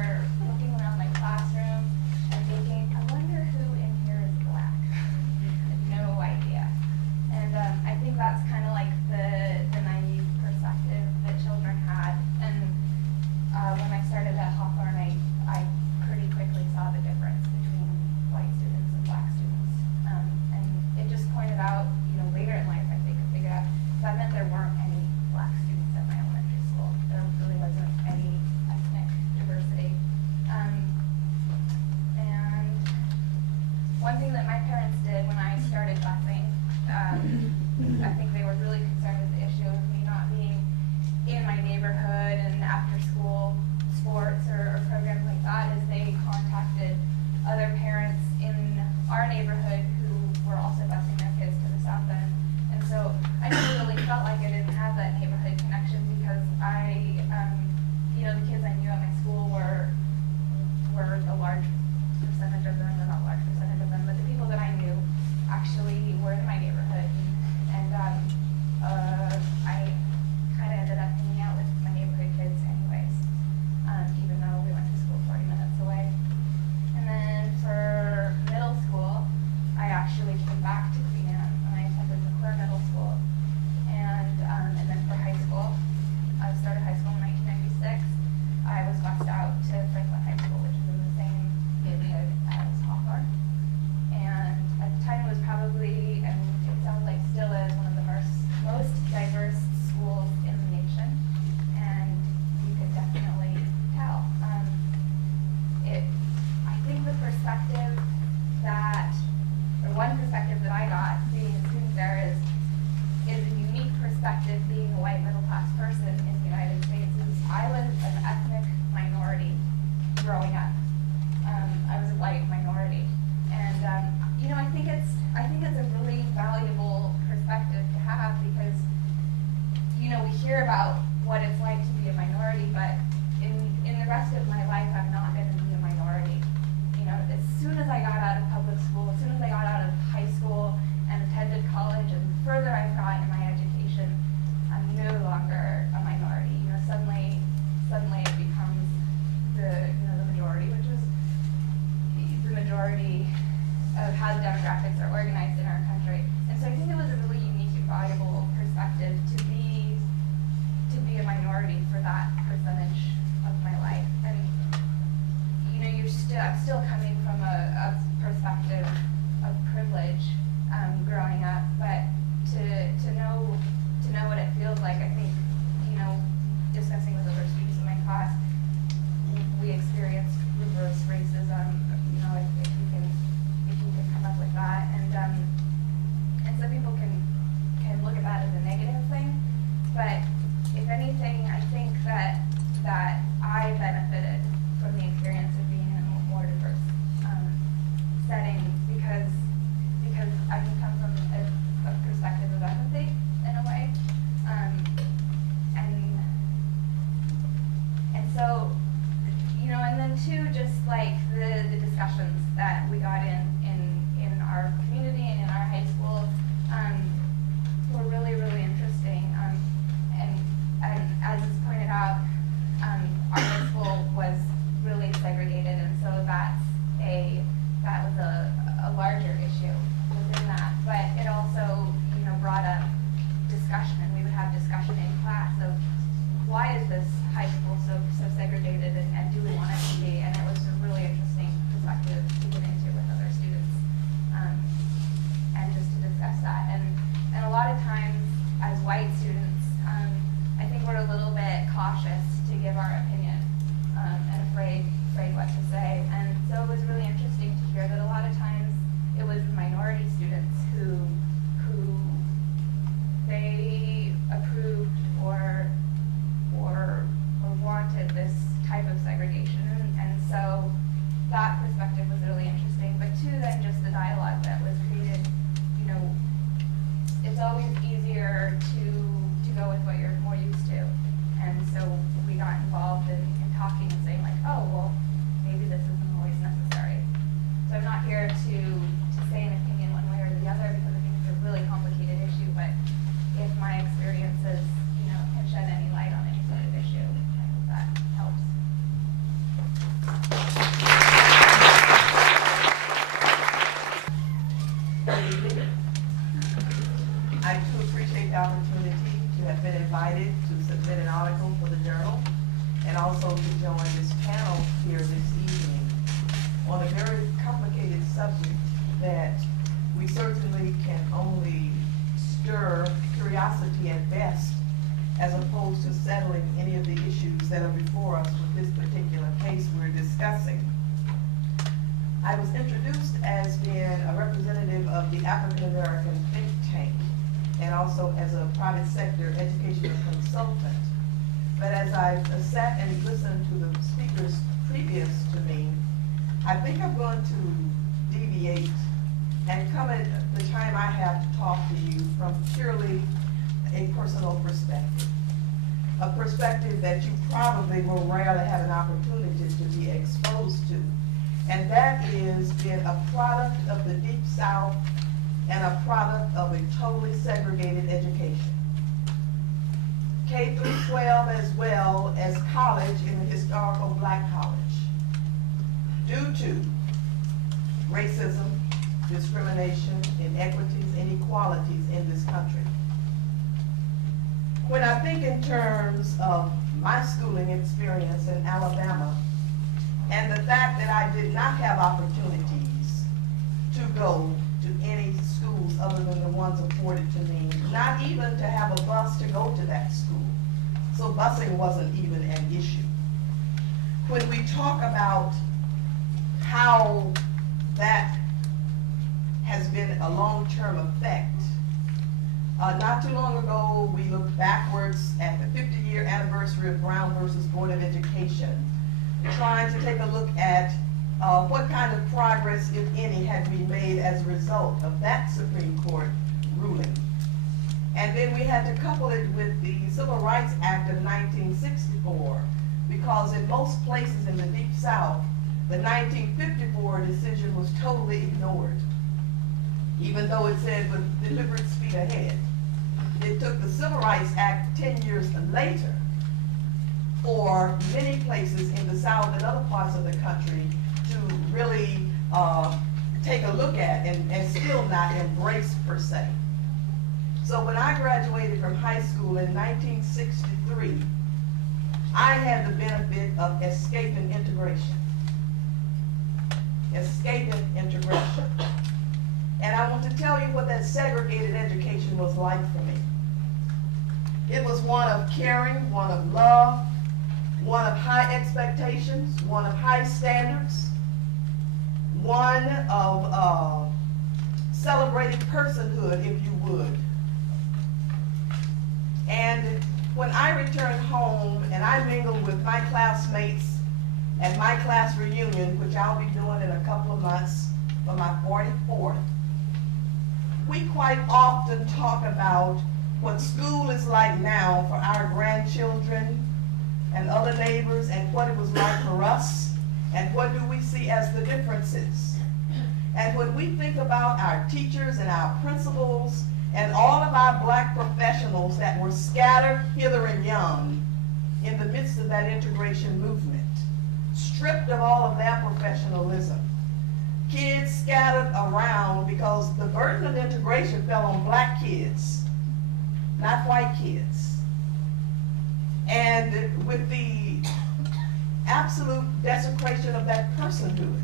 I'm still coming from a perspective of privilege, growing up, but to know what it feels like, I think, you know, discussing with other students in my class, we experienced reverse racism, you know, if you can come up with that, and some people can look at that as a negative thing, but if anything, I think that I benefited from the experience of being in a more diverse setting because I can come from a perspective of empathy in a way, and so, you know, and then too, just like the discussions that we got in our community and in our high school were really, really interesting. And as is pointed out, our high school was really segregated, and so that was a larger issue within that. But it also, you know, brought up discussion, and we would have discussion in class of why is this high school so segregated, and do we want it to be? And it was a really interesting perspective to get into with other students, and just to discuss that. And a lot of times, as white students, I think we're a little bit cautious to give our opinion, and afraid what to say. And so it was really interesting to hear that a lot of times it was minority students who they approved or wanted this type of segregation, and so that perspective was really interesting. But too, then just the dialogue that was created, you know, it's always easier to go with what you're more used to, and so we got involved in talking and saying like, oh, well, maybe this isn't always necessary. So I'm not here to say an opinion one way or the other, because I think it's a really complicated issue, but if my experiences, you know, can shed any light on any sort of issue, I hope that helps. Good evening. I do appreciate the opportunity to have been invited to submit an article for the journal, and also to join this panel here this evening on a very complicated subject that we certainly can only stir curiosity at best, as opposed to settling any of the issues that are before us with this particular case we're discussing. I was introduced as being a representative of the African American think tank, and also as a private sector educational consultant. But as I sat and listened to the speakers previous to me, I think I'm going to deviate and come at the time I have to talk to you from purely a personal perspective. A perspective that you probably will rarely have an opportunity to be exposed to. And that is being a product of the Deep South and a product of a totally segregated education. K through 12 as well as college in a historical black college. Due to racism, discrimination, inequities, inequalities in this country. When I think in terms of my schooling experience in Alabama, and the fact that I did not have opportunities to go to any schools other than the ones afforded to me, not even to have a bus to go to that school. So busing wasn't even an issue. When we talk about how that has been a long-term effect, not too long ago, we looked backwards at the 50-year anniversary of Brown versus Board of Education, trying to take a look at what kind of progress, if any, had we made as a result of that Supreme Court ruling. And then we had to couple it with the Civil Rights Act of 1964, because in most places in the Deep South, the 1954 decision was totally ignored, even though it said with deliberate speed ahead. It took the Civil Rights Act 10 years later for many places in the South and other parts of the country to really take a look at and still not embrace per se. So when I graduated from high school in 1963, I had the benefit of escape and integration. escaping integration. And I want to tell you what that segregated education was like for me. It was one of caring, one of love, one of high expectations, one of high standards, one of celebrating personhood, if you would. And when I returned home and I mingled with my classmates at my class reunion, which I'll be doing in a couple of months for my 44th, we quite often talk about what school is like now for our grandchildren and other neighbors, and what it was like for us, and what do we see as the differences. And when we think about our teachers and our principals and all of our black professionals that were scattered hither and yon in the midst of that integration movement, stripped of all of their professionalism, kids scattered around because the burden of integration fell on black kids, not white kids. And with the absolute desecration of that personhood,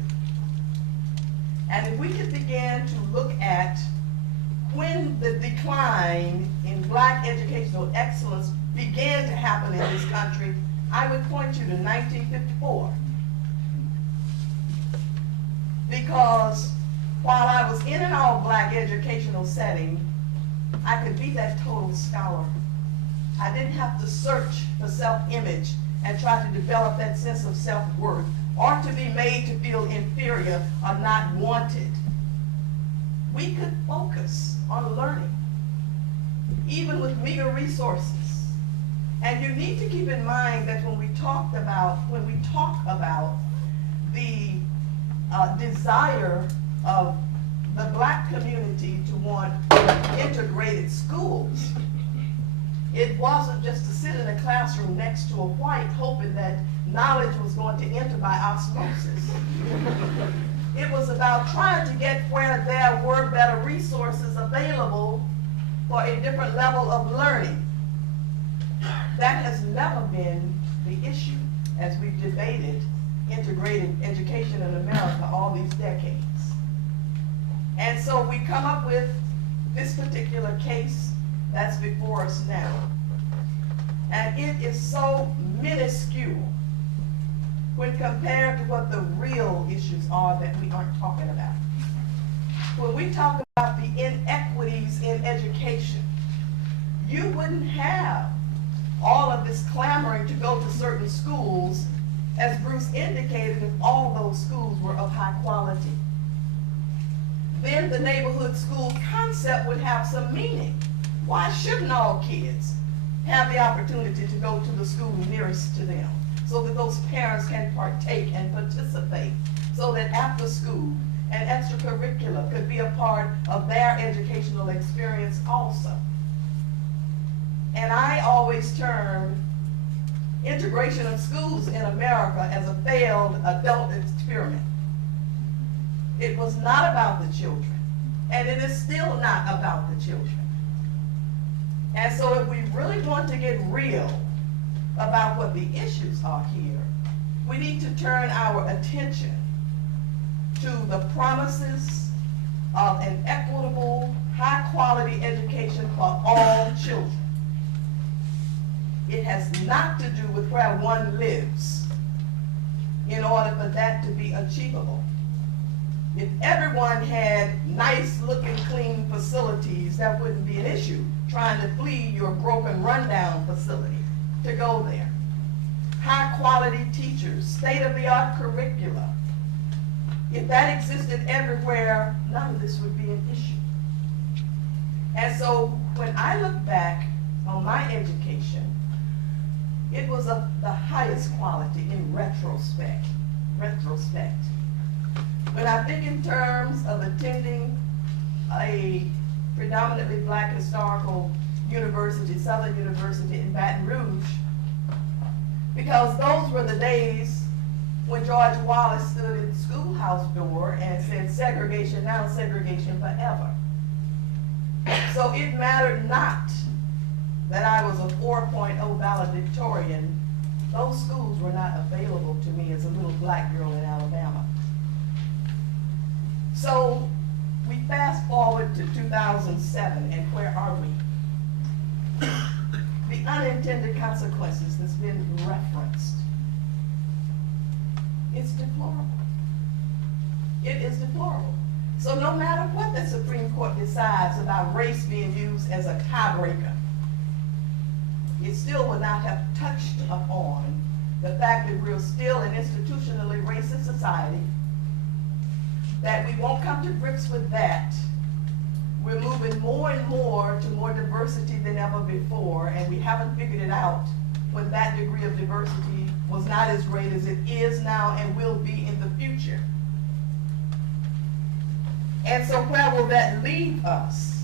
and if we could begin to look at when the decline in black educational excellence began to happen in this country, I would point you to 1954. Because while I was in an all-black educational setting, I could be that total scholar. I didn't have to search for self-image and try to develop that sense of self-worth, or to be made to feel inferior or not wanted. We could focus on learning, even with meager resources. And you need to keep in mind that when we talk about the desire of the black community to want integrated schools, it wasn't just to sit in a classroom next to a white hoping that knowledge was going to enter by osmosis. It was about trying to get where there were better resources available for a different level of learning. That has never been the issue as we've debated integrated education in America all these decades. And so we come up with this particular case that's before us now. And it is so minuscule when compared to what the real issues are that we aren't talking about. When we talk about the inequities in education, you wouldn't have all of this clamoring to go to certain schools, as Bruce indicated, if all those schools were of high quality. Then the neighborhood school concept would have some meaning. Why shouldn't all kids have the opportunity to go to the school nearest to them, so that those parents can partake and participate, so that after school and extracurricular could be a part of their educational experience also? And I always term integration of schools in America as a failed adult experiment. It was not about the children, and it is still not about the children. And so if we really want to get real about what the issues are here, we need to turn our attention to the promises of an equitable, high-quality education for all children. It has not to do with where one lives in order for that to be achievable. If everyone had nice-looking, clean facilities, that wouldn't be an issue, trying to flee your broken, rundown facility to go there. High-quality teachers, state-of-the-art curricula. If that existed everywhere, none of this would be an issue. And so when I look back on my education, it was of the highest quality in retrospect. When I think in terms of attending a predominantly black historical university, Southern University in Baton Rouge, because those were the days when George Wallace stood at the schoolhouse door and said, segregation now, segregation forever. So it mattered not that I was a 4.0 valedictorian. Those schools were not available to me as a little black girl in Alabama. So we fast forward to 2007, and where are we? The unintended consequences that's been referenced. It's deplorable. It is deplorable. So no matter what the Supreme Court decides about race being used as a tiebreaker, it still would not have touched upon the fact that we're still an institutionally racist society, that we won't come to grips with that. We're moving more and more to more diversity than ever before, and we haven't figured it out when that degree of diversity was not as great as it is now and will be in the future. And so where will that leave us?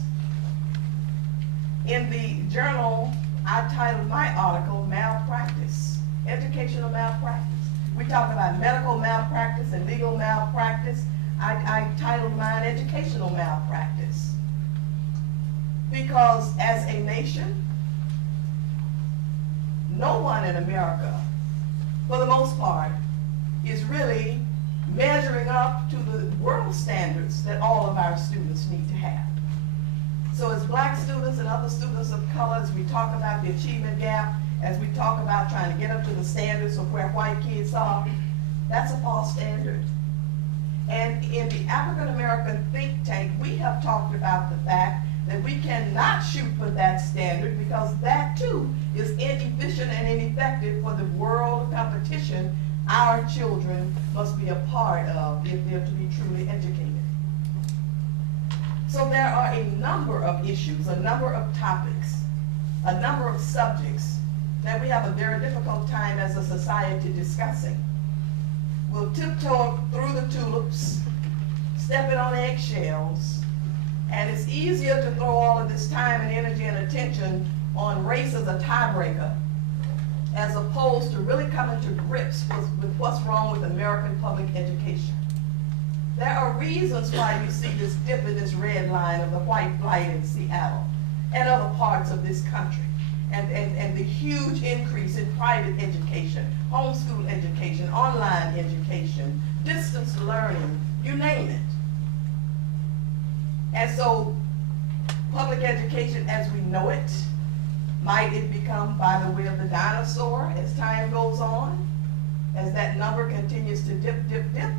In the journal, I titled my article, Malpractice, Educational Malpractice. We talk about medical malpractice and legal malpractice. I titled mine Educational Malpractice. Because as a nation, no one in America, for the most part, is really measuring up to the world standards that all of our students need to have. So as black students and other students of color, as we talk about the achievement gap, as we talk about trying to get up to the standards of where white kids are, that's a false standard. And in the African American think tank, we have talked about the fact that we cannot shoot for that standard because that too is inefficient and ineffective for the world competition our children must be a part of if they're to be truly educated. So there are a number of issues, a number of topics, a number of subjects that we have a very difficult time as a society discussing. We'll tiptoe through the tulips, stepping on eggshells, and it's easier to throw all of this time and energy and attention on race as a tiebreaker as opposed to really coming to grips with what's wrong with American public education. There are reasons why you see this dip in this red line of the white flight in Seattle and other parts of this country, and the huge increase in private education, homeschool education, online education, distance learning, you name it. And so public education as we know it, might it become by the way of the dinosaur as time goes on, as that number continues to dip, dip, dip?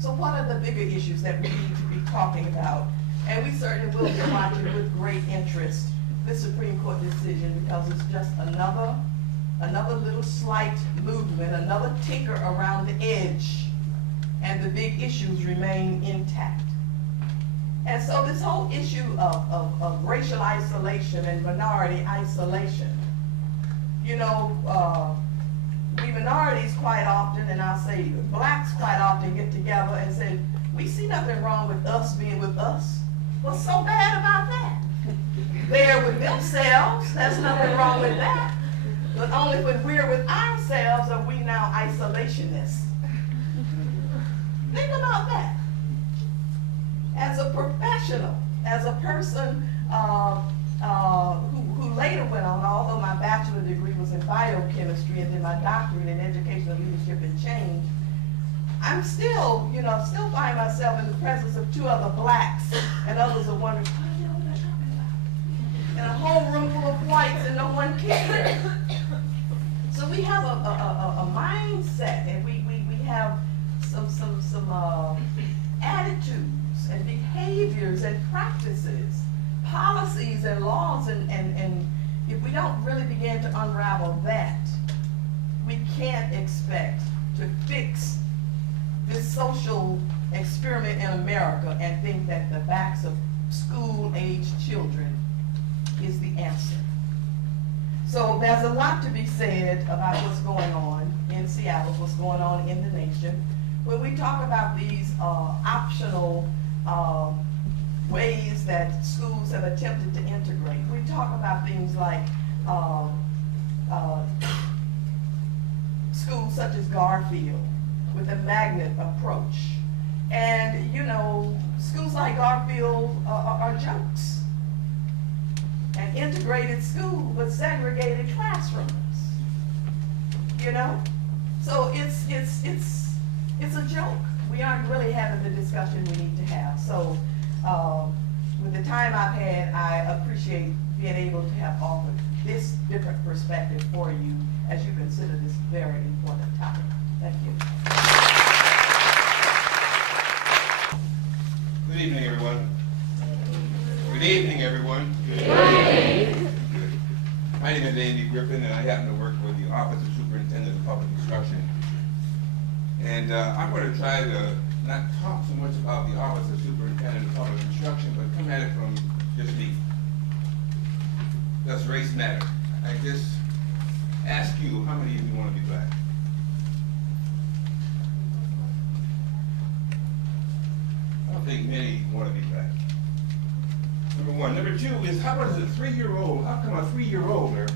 So what are the bigger issues that we need to be talking about? And we certainly will be watching with great interest this Supreme Court decision because it's just another little slight movement, another tinker around the edge, and the big issues remain intact. And so this whole issue of racial isolation and minority isolation, you know, we minorities quite often, and I'll say blacks quite often get together and say, we see nothing wrong with us being with us. What's so bad about that? They're with themselves, there's nothing wrong with that. But only when we're with ourselves are we now isolationists. Think about that. As a professional, as a person who later went on, although my bachelor degree was in biochemistry and then my doctorate in educational leadership and change, I'm still, still find myself in the presence of two other blacks, and others are wondering, what are they talking about? In a whole room full of whites and no one cares. So we have a mindset, and we have some attitudes and behaviors and practices, policies and laws, and if we don't really begin to unravel that, we can't expect to fix this social experiment in America and think that the backs of school-aged children is the answer. So there's a lot to be said about what's going on in Seattle, what's going on in the nation. When we talk about these optional ways that schools have attempted to integrate, we talk about things like schools such as Garfield with a magnet approach. And, schools like Garfield are jokes. An integrated school with segregated classrooms. So it's a joke. we aren't really having the discussion we need to have. So, with the time I've had, I appreciate being able to have offered this different perspective for you as you consider this very important topic. Thank you. Good evening, everyone. Good evening, everyone. Good evening. My name is Andy Griffin, and I happen to work with the Office of Superintendent of Public Instruction. And I'm going to try to not talk so much about the Office of Superintendent of Public Instruction, but come at it from just me. Does race matter? I just ask you, how many of you want to be black? I don't think many want to be black. Number one. Number two is, how about as a 3-year-old, how come a 3-year-older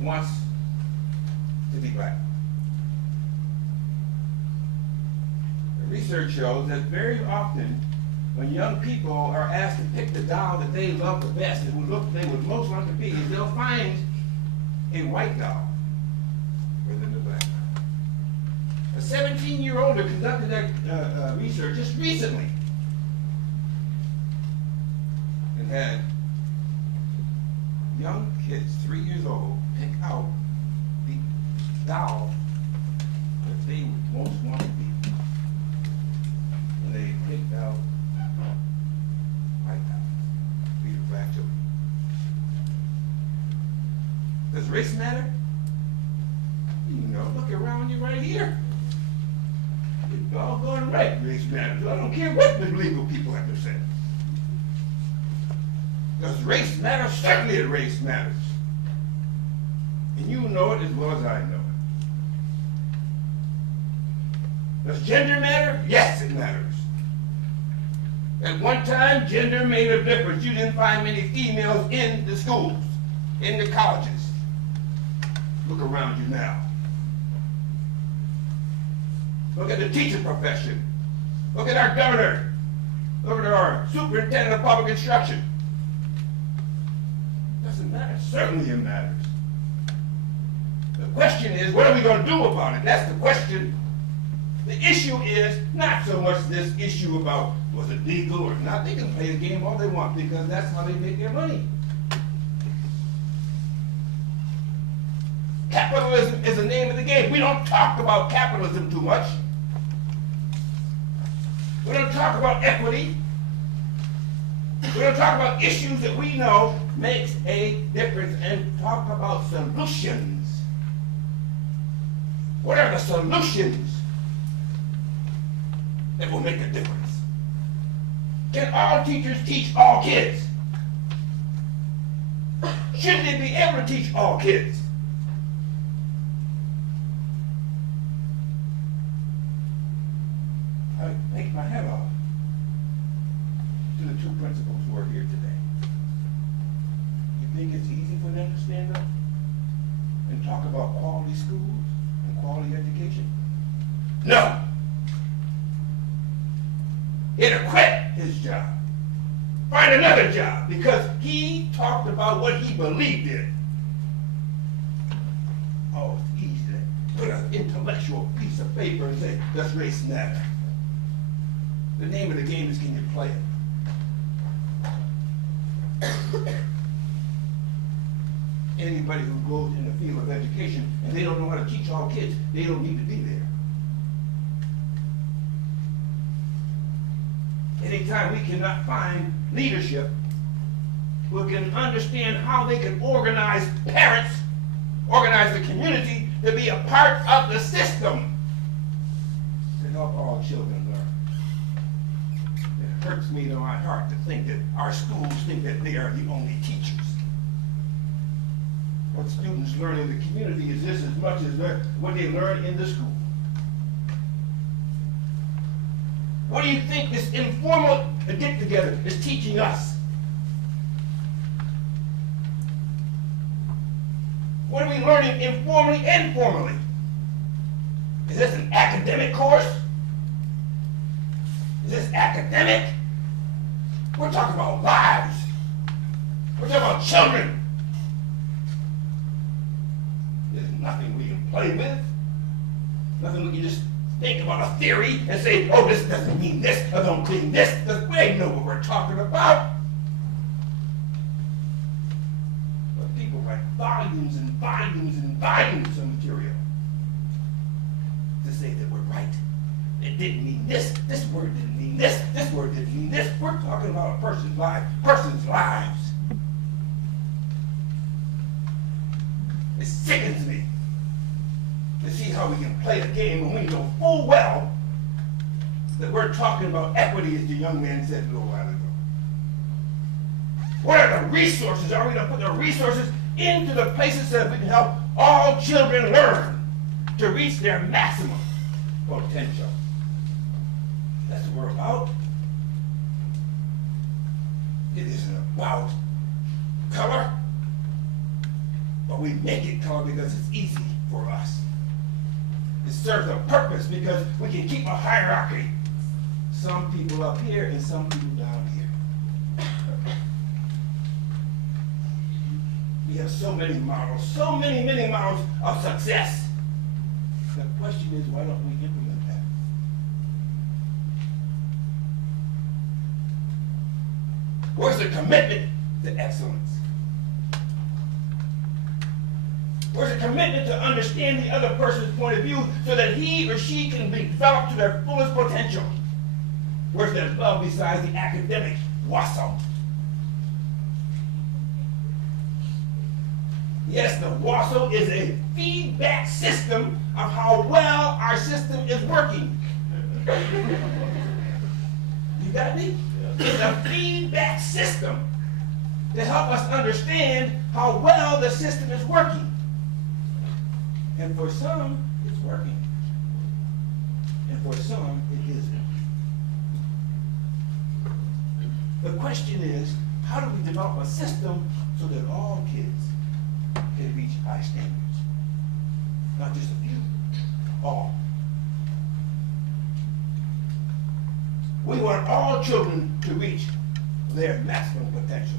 wants to be black? The research shows that very often when young people are asked to pick the doll that they love the best and they would most want to be, they'll find a white doll rather than a black doll. A 17-year-older conducted that research just recently and had young kids, 3 years old, pick out the doll that they would most want to be. And they picked out white dolls, these are black children. Does race matter? You know, look around you right here. You're doggone right, race matters. I don't care what the legal people have to say. Does race matter? Certainly race matters. And you know it as well as I know it. Does gender matter? Yes, it matters. At one time, gender made a difference. You didn't find many females in the schools, in the colleges. Look around you now. Look at the teacher profession. Look at our governor. Look at our superintendent of public instruction. Doesn't matter. Certainly it matters. The question is, what are we going to do about it? That's the question. The issue is not so much this issue about was it legal or not. They can play the game all they want because that's how they make their money. Capitalism is the name of the game. We don't talk about capitalism too much. We don't talk about equity. We don't talk about issues that we know makes a difference and talk about solutions. What are the solutions that will make a difference? Can all teachers teach all kids? Should they be able to teach all kids? I take my hat off to the two principals who are here today. You think it's easy for them to stand up and talk about quality schools and quality education? No. He had to quit his job, find another job, because he talked about what he believed in. Oh, it's easy to put an intellectual piece of paper and say, does race matter? The name of the game is, can you play it? Anybody who goes in the field of education and they don't know how to teach all kids, they don't need to be there. Anytime we cannot find leadership who can understand how they can organize parents, organize the community to be a part of the system to help all children learn. It hurts me to my heart to think that our schools think that they are the only teachers. What students learn in the community is just as much as what they learn in the school. What do you think this informal get-together is teaching us? What are we learning informally and formally? Is this an academic course? Is this academic? We're talking about lives. We're talking about children. There's nothing we can play with. Nothing we can just think about a theory and say, oh, this doesn't mean this, or don't mean this. We know what we're talking about. But people write volumes and volumes and volumes of material to say that we're right. It didn't mean this. This word didn't mean this. This word didn't mean this. We're talking about a person's life, person's lives. It sickens me to see how we can play the game when we know full well that we're talking about equity, as the young man said a little while ago. What are the resources? Are we going to put the resources into the places so that we can help all children learn to reach their maximum potential? That's what we're about. It isn't about color, but we make it color because it's easy for us. It serves a purpose because we can keep a hierarchy. Some people up here and some people down here. We have so many models, so many models of success. The question is, why don't we implement that? Where's the commitment to excellence? Where's the commitment to understand the other person's point of view so that he or she can be developed to their fullest potential? Where's that love besides the academic WASO? Yes, the WASO is a feedback system of how well our system is working. You got me? It's a feedback system to help us understand how well the system is working. And for some, it's working. And for some, it isn't. The question is, how do we develop a system so that all kids can reach high standards? Not just a few, all. We want all children to reach their maximum potential,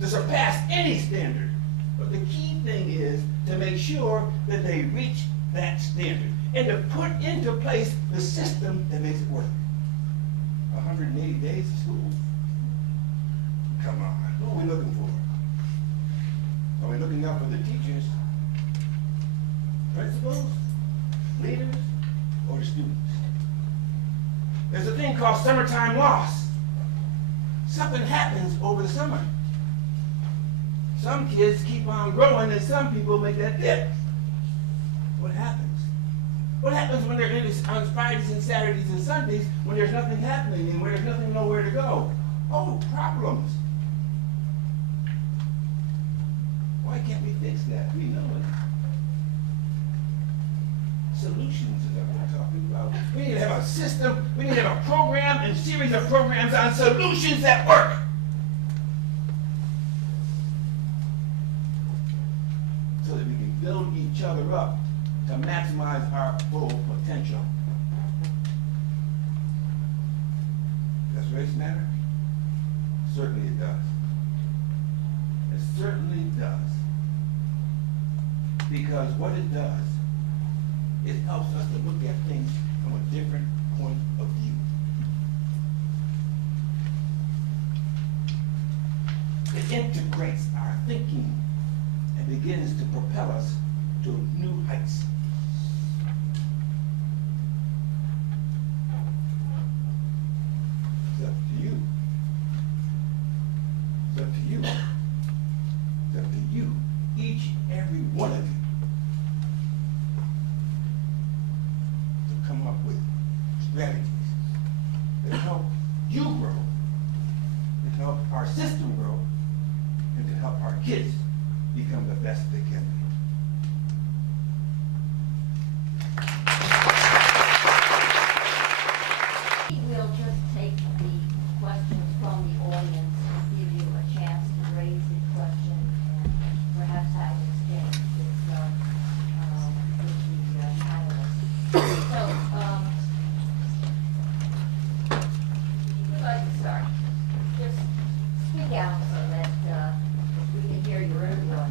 to surpass any standard. But the key thing is to make sure that they reach that standard and to put into place the system that makes it work. 180 days of school? Come on, who are we looking for? Are we looking out for the teachers, principals, leaders, or the students? There's a thing called summertime loss. Something happens over the summer. Some kids keep on growing and some people make that dip. What happens? What happens when they're in this, on Fridays and Saturdays and Sundays when there's nothing happening and when there's nothing nowhere to go? Oh, problems. Why can't we fix that? We know it. Solutions is what we're talking about. We need to have a system, we need to have a program and series of programs on solutions that work. So that we can build each other up to maximize our full potential. Does race matter? Certainly it does. It certainly does. Because what it does, it helps us to look at things from a different point of view. It integrates our thinking and begins to propel us to new heights. It's up to you. It's up to you. It's up to you, each and every one of you, to come up with strategies that help you grow, that help our system grow, and to help our kids become the best they can be. We'll just take the questions from the audience and give you a chance to raise the question and perhaps have an exchange with the panelists. So, who'd like to start? Just speak out so that we can hear your interview.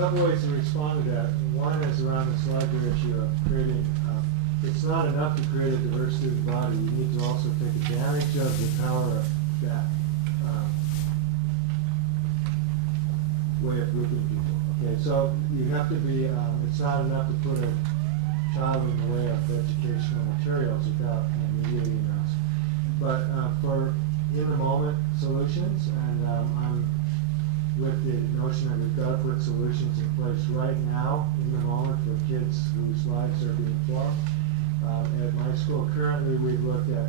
couple ways to respond to that. One is around this larger issue of creating, it's not enough to create a diverse student body. You need to also take advantage of the power of that way of grouping people. Okay, so you have to be, it's not enough to put a child in the way of educational materials without mediating those. But for in-the-moment solutions, and I'm with the notion that we've got to put solutions in place right now, in the moment, for kids whose lives are being formed. At my school currently, we've looked at,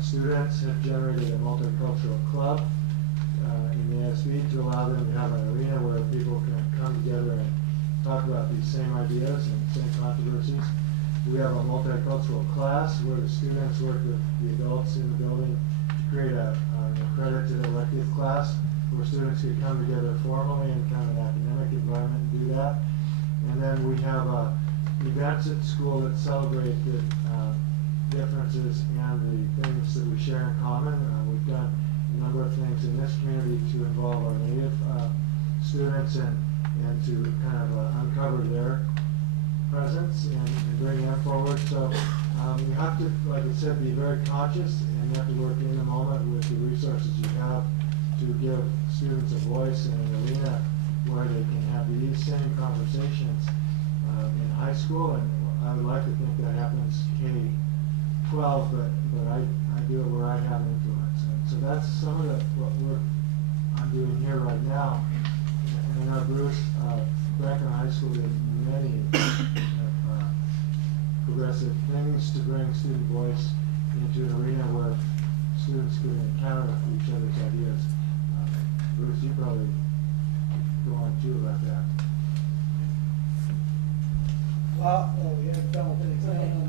students have generated a multicultural club in the OSPI to allow them to have an arena where people can come together and talk about these same ideas and same controversies. We have a multicultural class where the students work with the adults in the building to create an accredited elective class where students could come together formally in kind of an academic environment and do that. And then we have events at school that celebrate the differences and the things that we share in common. We've done a number of things in this community to involve our Native students and to kind of uncover their presence and bring them forward. So you have to, like I said, be very conscious, and you have to work in the moment with the resources you have to give students a voice in an arena where they can have these same conversations in high school. And I would like to think that happens K-12, but I do it where I have influence. And so that's some of what I'm doing here right now. And I know Bruce, Franklin High School did many progressive things to bring student voice into an arena where students could encounter each other's ideas. Bruce, you probably go on too about that. Well, we have Thelma for example.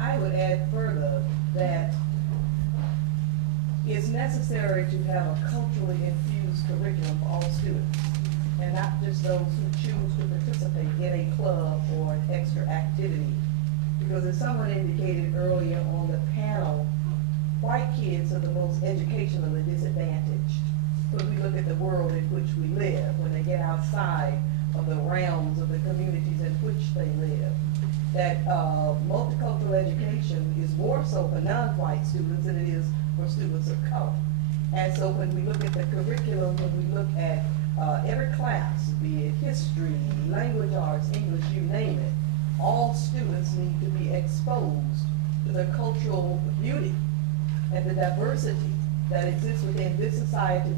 I would add further that it's necessary to have a culturally infused curriculum for all students, and not just those who choose to participate in a club or an extra activity. Because as someone indicated earlier on the panel, white kids are the most educationally disadvantaged. When we look at the world in which we live, when they get outside of the realms of the communities in which they live, that multicultural education is more so for non-white students than it is for students of color. And so when we look at the curriculum, when we look at every class, be it history, language arts, English, you name it, all students need to be exposed to the cultural beauty and the diversity that exists within this society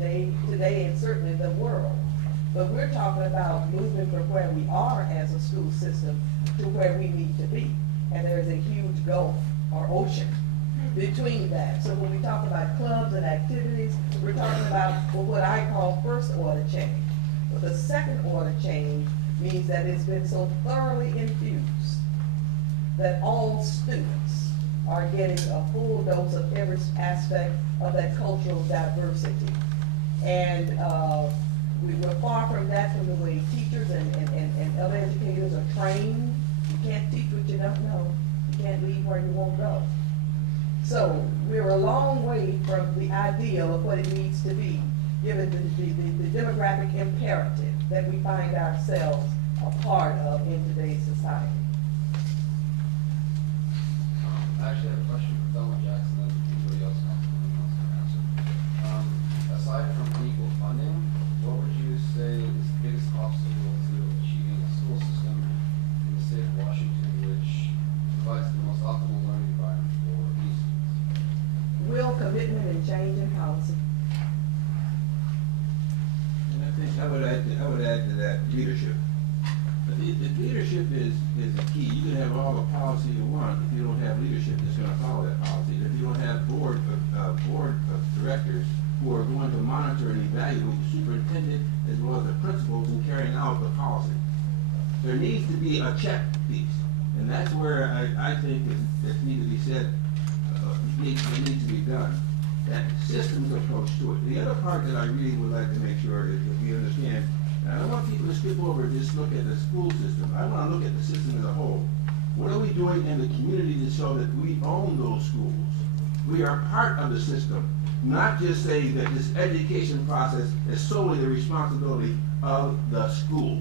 today and certainly the world. But we're talking about moving from where we are as a school system to where we need to be. And there's a huge gulf or ocean between that. So when we talk about clubs and activities, we're talking about what I call first order change. But the second order change means that it's been so thoroughly infused that all students are getting a full dose of every aspect of that cultural diversity. And we're far from that from the way teachers and other educators are trained. You can't teach what you don't know. You can't lead where you won't go. So we're a long way from the ideal of what it needs to be, given the demographic imperative that we find ourselves a part of in today's society. I actually have a question for Thelma Jackson, and anybody else can answer. Aside from equal funding, what would you say is the biggest obstacle to achieving a school system in the state of Washington which provides the most optimal learning environment for these students? Will, commitment, and change in policy. And I think I would add to that leadership. But the leadership is the key. You can have all the policy you want if you don't have leadership that's going to follow that policy. If you don't have board of directors who are going to monitor and evaluate the superintendent as well as the principals in carrying out the policy. There needs to be a check piece, and that's where I think that needs to be said. Needs to be done. That systems approach to it. The other part that I really would like to make sure is that we understand. And I don't want people to skip over and just look at the school system. I want to look at the system as a whole. What are we doing in the community to show that we own those schools? We are part of the system. not just say that this education process is solely the responsibility of the school.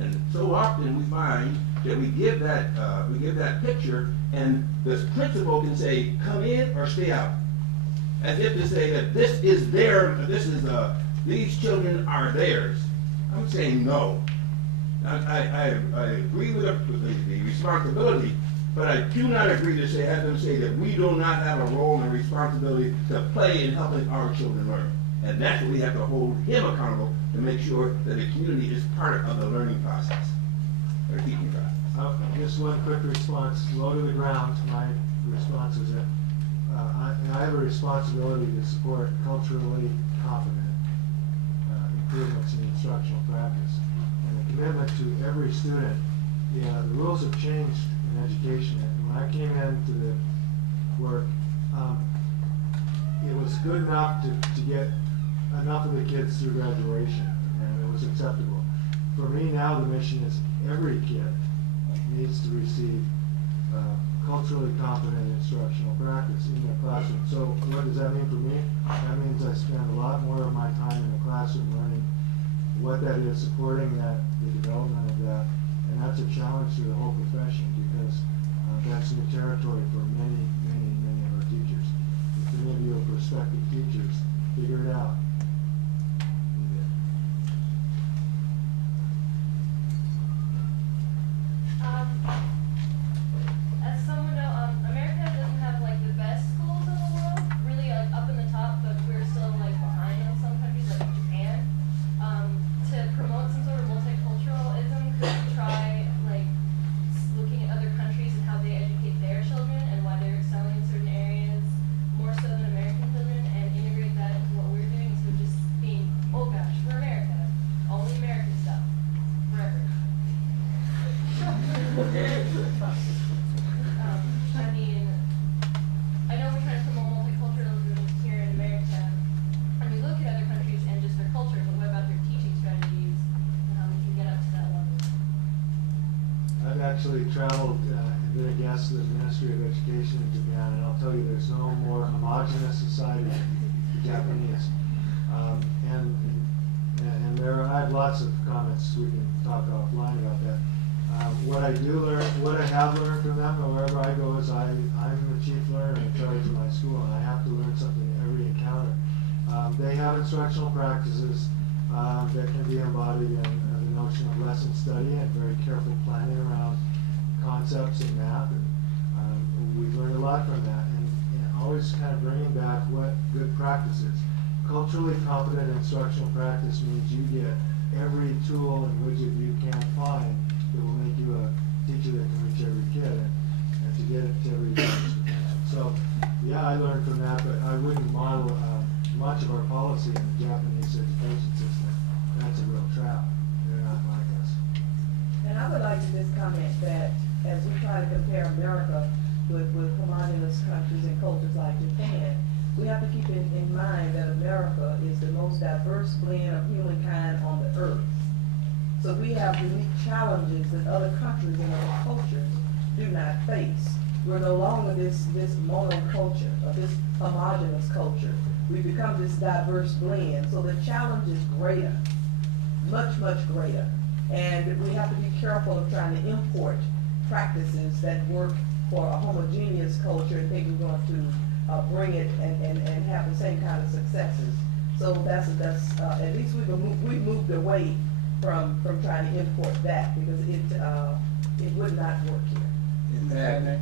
And so often we find that we give that picture, and the principal can say, come in or stay out. As if to say that these children are theirs. I'm saying no. I agree with the responsibility, but I do not agree to have them say that we do not have a role and a responsibility to play in helping our children learn. And that's what we have to hold him accountable to make sure that the community is part of the learning process, or teaching process. Just one quick response, low to the ground. My response is that I have a responsibility to support culturally competent improvements in instructional practice. And a commitment to every student. The rules have changed in education. And when I came into the work, it was good enough to get enough of the kids through graduation, and it was acceptable. For me now, the mission is every kid needs to receive culturally competent instructional practice in their classroom. So what does that mean for me? That means I spend a lot more of my time in the classroom learning what that is, supporting that, the development of that, and that's a challenge to the whole profession, because that's new territory for many, many, many of our teachers. If any of you are prospective teachers, figure it out. As someone know, America doesn't have like the best schools in the world, really like up in the top, but we're still like behind on some countries like Japan. To promote some sort of multiculturalism, could you try like looking at other countries and how they educate their children and why they're excelling in certain areas more so than American children, and integrate that into what we're doing, instead of just being, oh gosh, we're America, only American stuff, forever. I mean, I know we're trying to promote multiculturalism here in America, and we look at other countries and just their culture, but what about their teaching strategies and how we can get up to that level? I've actually traveled and been a guest of the Ministry of Education in Japan, and I'll tell you, there's no more homogenous society than the Japanese. And I have lots of comments, we can talk offline about that. What I have learned from them, and wherever I go, is I'm the chief learner in charge of my school, and I have to learn something every encounter. They have instructional practices that can be embodied in the notion of lesson study and very careful planning around concepts in math, and we've learned a lot from that, and always kind of bringing back what good practice is. Culturally competent instructional practice means you get every tool and widget you can find that will make you a teacher that can reach every kid, and to get it to every student's potential. So, yeah, I learned from that, but I wouldn't model much of our policy in the Japanese education system. That's a real trap. They're not like us. And I would like to just comment that as we try to compare America with homogenous countries and cultures like Japan, we have to keep in mind that America is the most diverse blend of humankind on the earth. So we have unique challenges that other countries and other cultures do not face. We're no longer this monoculture or this homogenous culture. We've become this diverse blend. So the challenge is greater, much, much greater. And we have to be careful of trying to import practices that work for a homogeneous culture and think we're going to bring it and have the same kind of successes. So that's at least we've moved away from trying to import that, because it would not work here. Exactly.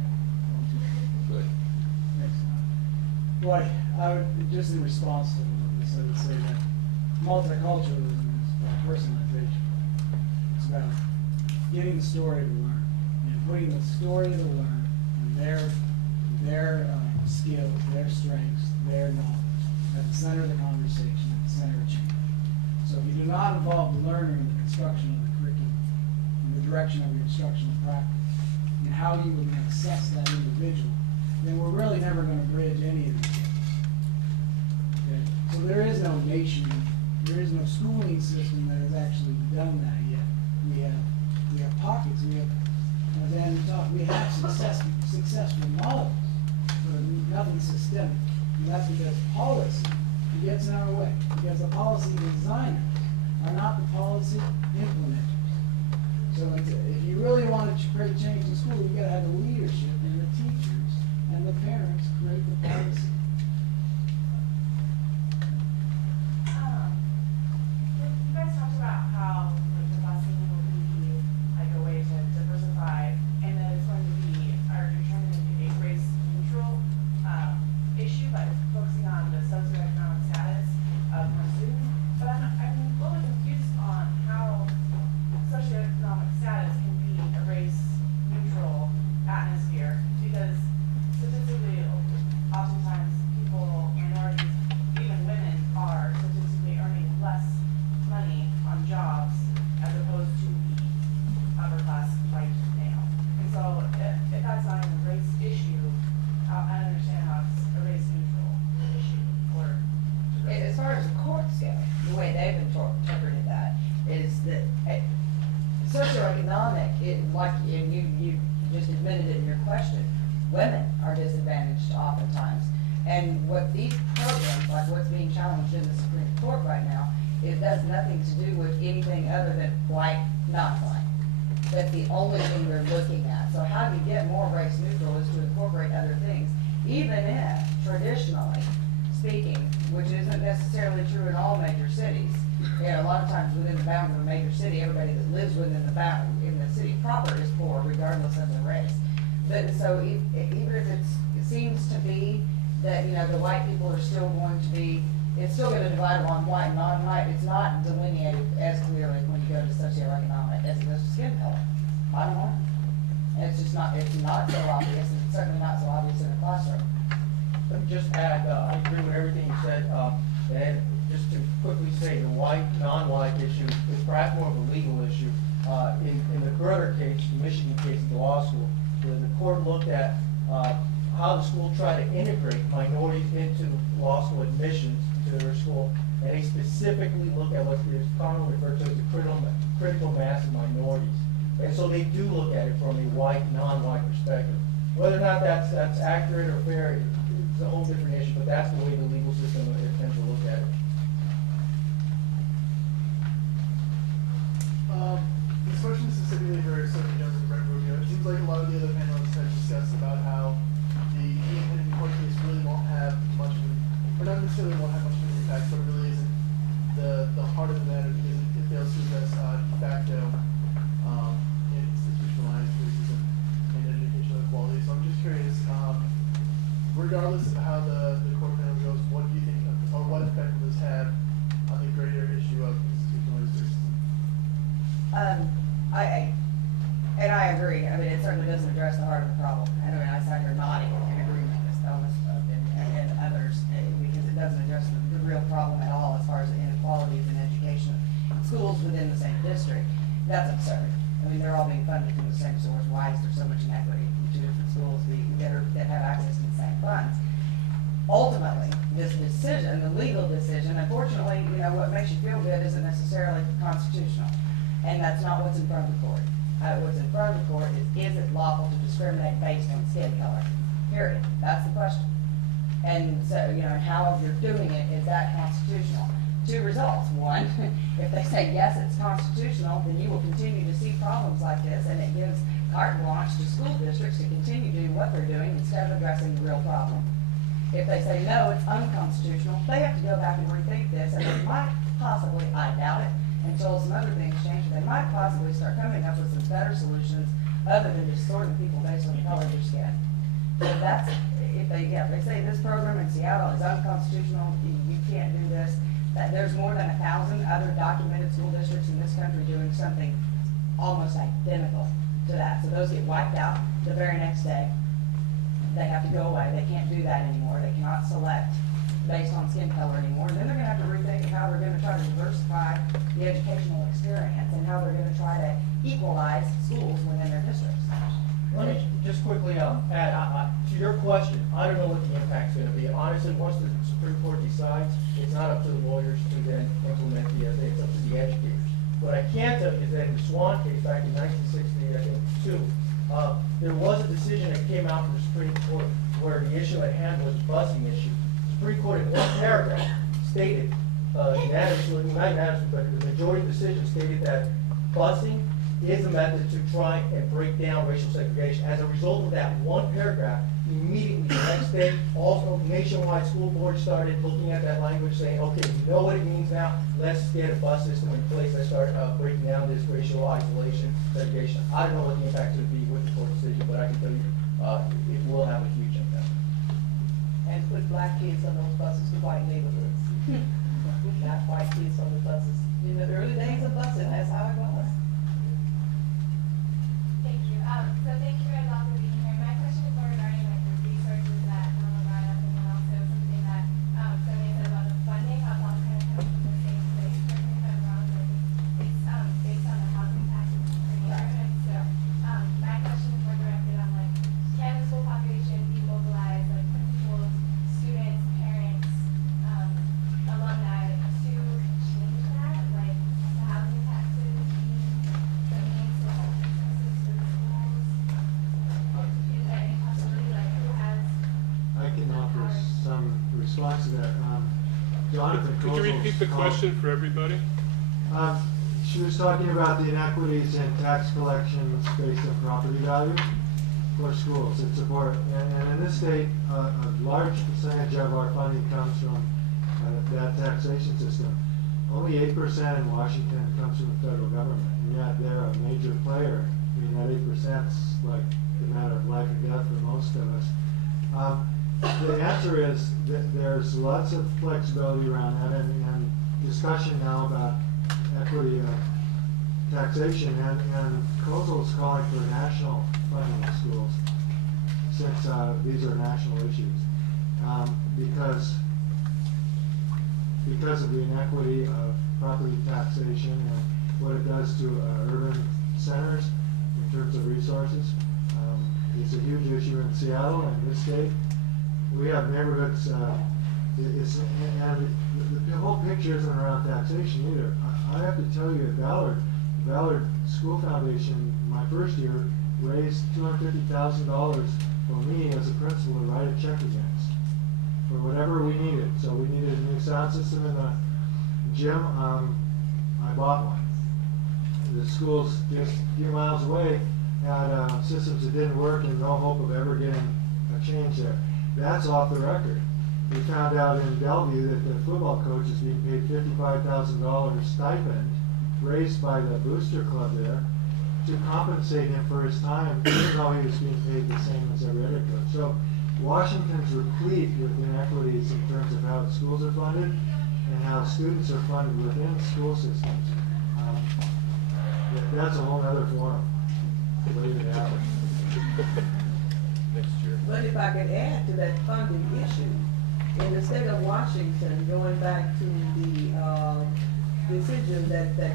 Good. Boy, I would, just in response to this, I would say that multiculturalism is about personalization. It's about getting the story to learn and putting the story to learn and their skills, their strengths, their knowledge at the center of the conversation, at the center of change. So if you do not involve the learner in the construction of the curriculum, in the direction of your instructional practice, and how you will assess that individual, then we're really never going to bridge any of these things. Okay? So there is no nation, there is no schooling system that has actually done that yet. We have pockets, we have successful models, but nothing systemic. And that's because policy policy designers are not the policy implementers. So if you really want to create change in school, you gotta have the leadership and the teachers and the parents create the policy. You guys talked about how like the busing will be like a way to diversify, and that it's going to be, or you're trying to make it a race neutral issue by focusing on the socioeconomic status of the student. But I'm a little confused on how socioeconomic status can be a race neutral atmosphere, because statistically, oftentimes people, minorities, even women, are statistically earning less money on jobs as opposed to the upper class white male. And so if that's not even a race issue, I understand how it's a race neutral issue. Or As far as the courts go, the way they've interpreted that is that socioeconomic, and you just admitted it in your question, women are disadvantaged oftentimes. And what these programs, like what's being challenged in the Supreme Court right now, it has nothing to do with anything other than white, non-white. That's the only thing they're looking at. So how do you get more race neutral is to incorporate other things, even if traditionally speaking, which isn't necessarily true in all major cities. A lot of times within the bounds of a major city, everybody that lives within the bound in the city proper is poor, regardless of their race. But so even if it seems to be that the white people are still going to be, it's still going to divide along white and non-white. It's not delineated as clearly when you go to socioeconomic as it goes to skin color. Bottom line. And it's just not. It's not so obvious, and it's certainly not so obvious in a classroom. Let me just add, I agree with everything you said, and just to quickly say, the white, non-white issue is perhaps more of a legal issue. In the Grutter case, the Michigan case at the law school, the court looked at how the school tried to integrate minorities into law school admissions into their school, and they specifically look at what is commonly referred to as the critical mass of minorities. And so they do look at it from a white, non-white perspective. Whether or not that's accurate or fair, it's a whole different issue, but that's the way the legal system tends to look at it. This question is specifically for Sonya and Rubio. It seems like a lot of the other panelists have discussed about how the independent court case really won't have much of or not necessarily won't have much of an impact, but it really isn't the heart of the matter because it fails to address de facto institutionalized racism and educational equality. So I'm just curious, regardless of how the court panel goes, what do you think, or what effect will this have on the greater issue of institutionalized racism? I agree. I mean, it certainly doesn't address the heart of the problem. And I mean, I sat here nodding in agreement with Thelma and others because it doesn't address the real problem at all as far as the inequalities in education schools within the same district. That's absurd. I mean, they're all being funded from the same source. Why is there so much inequity in two different schools that have access to the same funds? Ultimately, this decision, the legal decision, unfortunately, what makes you feel good isn't necessarily constitutional. And that's not what's in front of the court. What's in front of the court is it lawful to discriminate based on skin color? Period. That's the question. And so, and how you're doing it, is that constitutional? Two results. One, if they say yes, it's constitutional, then you will continue to see problems like this, and it gives carte blanche to school districts to continue doing what they're doing instead of addressing the real problem. If they say no, it's unconstitutional, they have to go back and rethink this, and they might possibly, I doubt it, until some other things change, they might possibly start coming up with some better solutions other than just sorting people based on the color of their skin. So that's, if they say this program in Seattle is unconstitutional, you can't do this, that there's more than 1,000 other documented school districts in this country doing something almost identical to that. So those get wiped out the very next day. They have to go away. They can't do that anymore. They cannot select based on skin color anymore. And then they're going to have to rethink how they're going to try to diversify the educational experience and how they're going to try to equalize schools within their districts. Let me just quickly add, to your question, I don't know what the impact's going to be. Honestly, once the Supreme Court decides, it's not up to the lawyers to then implement the essay, it's up to the educators. What I can tell you is that in the Swan case back in 1960, I think, there was a decision that came out from the Supreme Court where the issue at hand was a busing issue. The Supreme Court in one paragraph stated, unanimously, not unanimously, but the majority decision stated that busing is a method to try and break down racial segregation. As a result of that one paragraph, immediately the next day, also nationwide school boards started looking at that language saying, okay, we know what it means now, let's get a bus system in place, let's start breaking down this racial isolation, segregation. I don't know what the impact would be with the court decision, but I can tell you, it will have a huge impact. And put black kids on those buses to white neighborhoods. Not white kids on the buses. In the early days of busing, that's how it was. Thank you. So thank you guys all for being here. My question is more regarding like the resources that Thelma brought up, and then also something that Sonya said about the funding, how it's all kind of comes from the same place. Correct me if I'm wrong, but it's based on the housing taxes per year. And so my question is more directed on like, can the school population be mobilized, like principals, students, parents, alumni, to change that, like the housing taxes being the main source of expenses for the schools? Is there any possibility, like who has? I can offer some response to that. Jonathan Could you repeat the question for everybody? She was talking about the inequities in tax collections based on property value for schools that support. And in this state, a large percentage of our funding comes from that taxation system. Only 8% in Washington comes from the federal government, and yet they're a major player. I mean, that 8% is like a matter of life and death for most of us. The answer is that there's lots of flexibility around that, and discussion now about equity taxation, and COSL is calling for national funding of schools, since these are national issues, because of the inequity of property taxation and what it does to urban centers in terms of resources. It's a huge issue in Seattle and this state. We have neighborhoods, and the whole picture isn't around taxation either. I have to tell you, at Ballard School Foundation, my first year, raised $250,000 for me as a principal to write a check against, for whatever we needed. So we needed a new sound system in the gym. I bought one. The schools just a few miles away had systems that didn't work and no hope of ever getting a change there. That's off the record. We found out in Bellevue that the football coach is being paid $55,000 stipend raised by the booster club there to compensate him for his time, even though he was being paid the same as every other coach. So Washington's replete with inequities in terms of how schools are funded and how students are funded within school systems. That's a whole other forum. Leave it out. Next year. But if I could add to that funding issue, in the state of Washington, going back to the decision that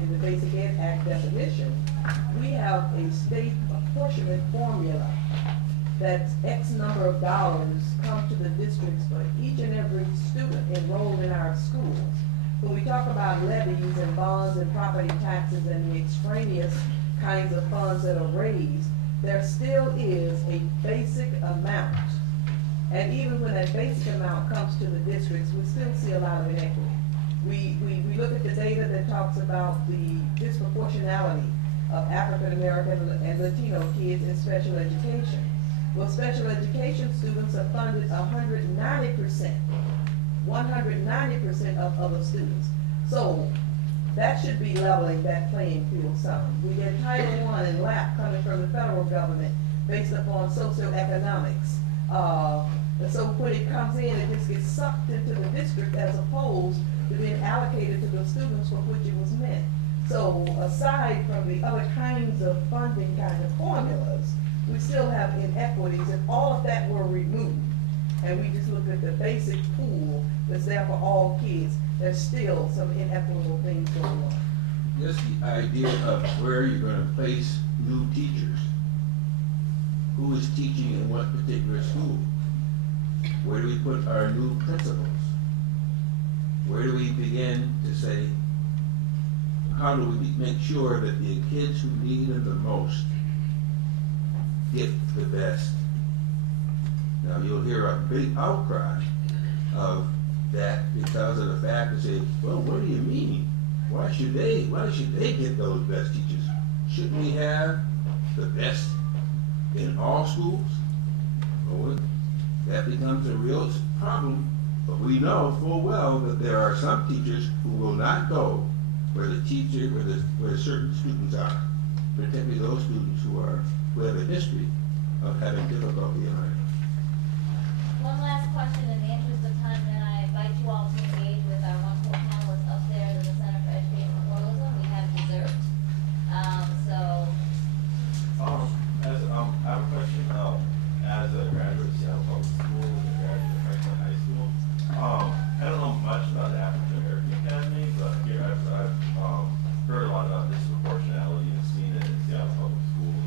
in the Basic Ed Act definition, we have a state apportionment formula that's X number of dollars come to the districts for each and every student enrolled in our schools. When we talk about levies and bonds and property taxes and the extraneous kinds of funds that are raised, there still is a basic amount. And even when that basic amount comes to the districts, we still see a lot of inequity. We look at the data that talks about the disproportionality of African American and Latino kids in special education. Well, special education students are funded 190%, 190% of other students. So that should be leveling that playing field some. We get Title I and LAP coming from the federal government based upon socioeconomics. And so when it comes in, it just gets sucked into the district as opposed to being allocated to the students for which it was meant. So aside from the other kinds of funding kind of formulas, we still have inequities. If all of that were removed, and we just look at the basic pool that's there for all kids, there's still some inequitable things going on. Just the idea of where you're going to place new teachers. Who is teaching in what particular school? Where do we put our new principals? Where do we begin to say, how do we make sure that the kids who need them the most get the best? Now you'll hear a big outcry of that because of the fact to say, well, what do you mean? Why should they get those best teachers? Shouldn't we have the best in all schools? Well, that becomes a real problem, but we know full well that there are some teachers who will not go where where certain students are, particularly those students who have a history of having difficulty in learning. One last question in the interest of time, and I invite you all to engage with our wonderful panelists upstairs in the Center for Education and Pluralism. We have dessert. I have a question. As a graduate of Seattle Public Schools and a graduate of Franklin High School, I don't know much about the African American Academy, but here I've heard a lot about disproportionality and seen it in Seattle Public Schools.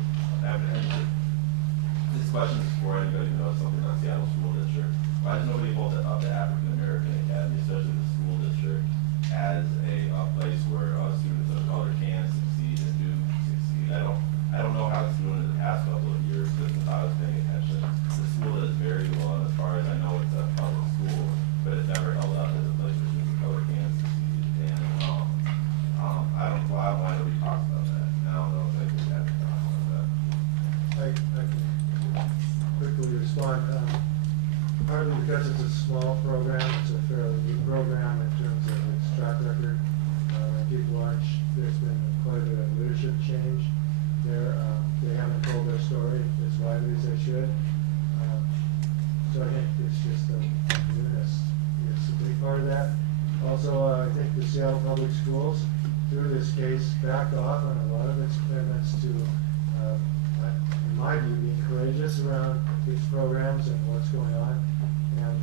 This question is for anybody who knows something about Seattle School District. Why does nobody hold up the African American Academy, especially the school district, as a place where students of color can succeed and do succeed? I don't know how it's doing in the past couple of years, but since I was paying attention, the school does very well, and as far as I know, it's a public school, but it's never held up as a place where students of color can succeed. And I don't know why nobody talks about that. And I don't know if anybody has to talk about that. I can quickly respond. Partly because it's a small program, it's a fairly new program in terms of its track record. At Deep Launch, there's been quite a bit of leadership change there. They haven't told their story as widely as they should. So I think it's just the newness. It's a big part of that. Also, I think the Seattle Public Schools, through this case, backed off on a lot of its commitments to, in my view, being courageous around these programs and what's going on. And,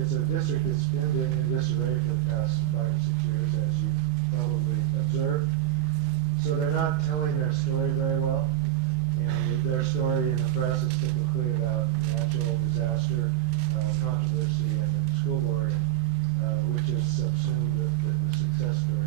it's a district that's been in disarray for the past 5 or 6 years, as you probably observed. So they're not telling their story very well. And their story in the press is typically about natural disaster, controversy, and the school board, which is subsumed with the success story.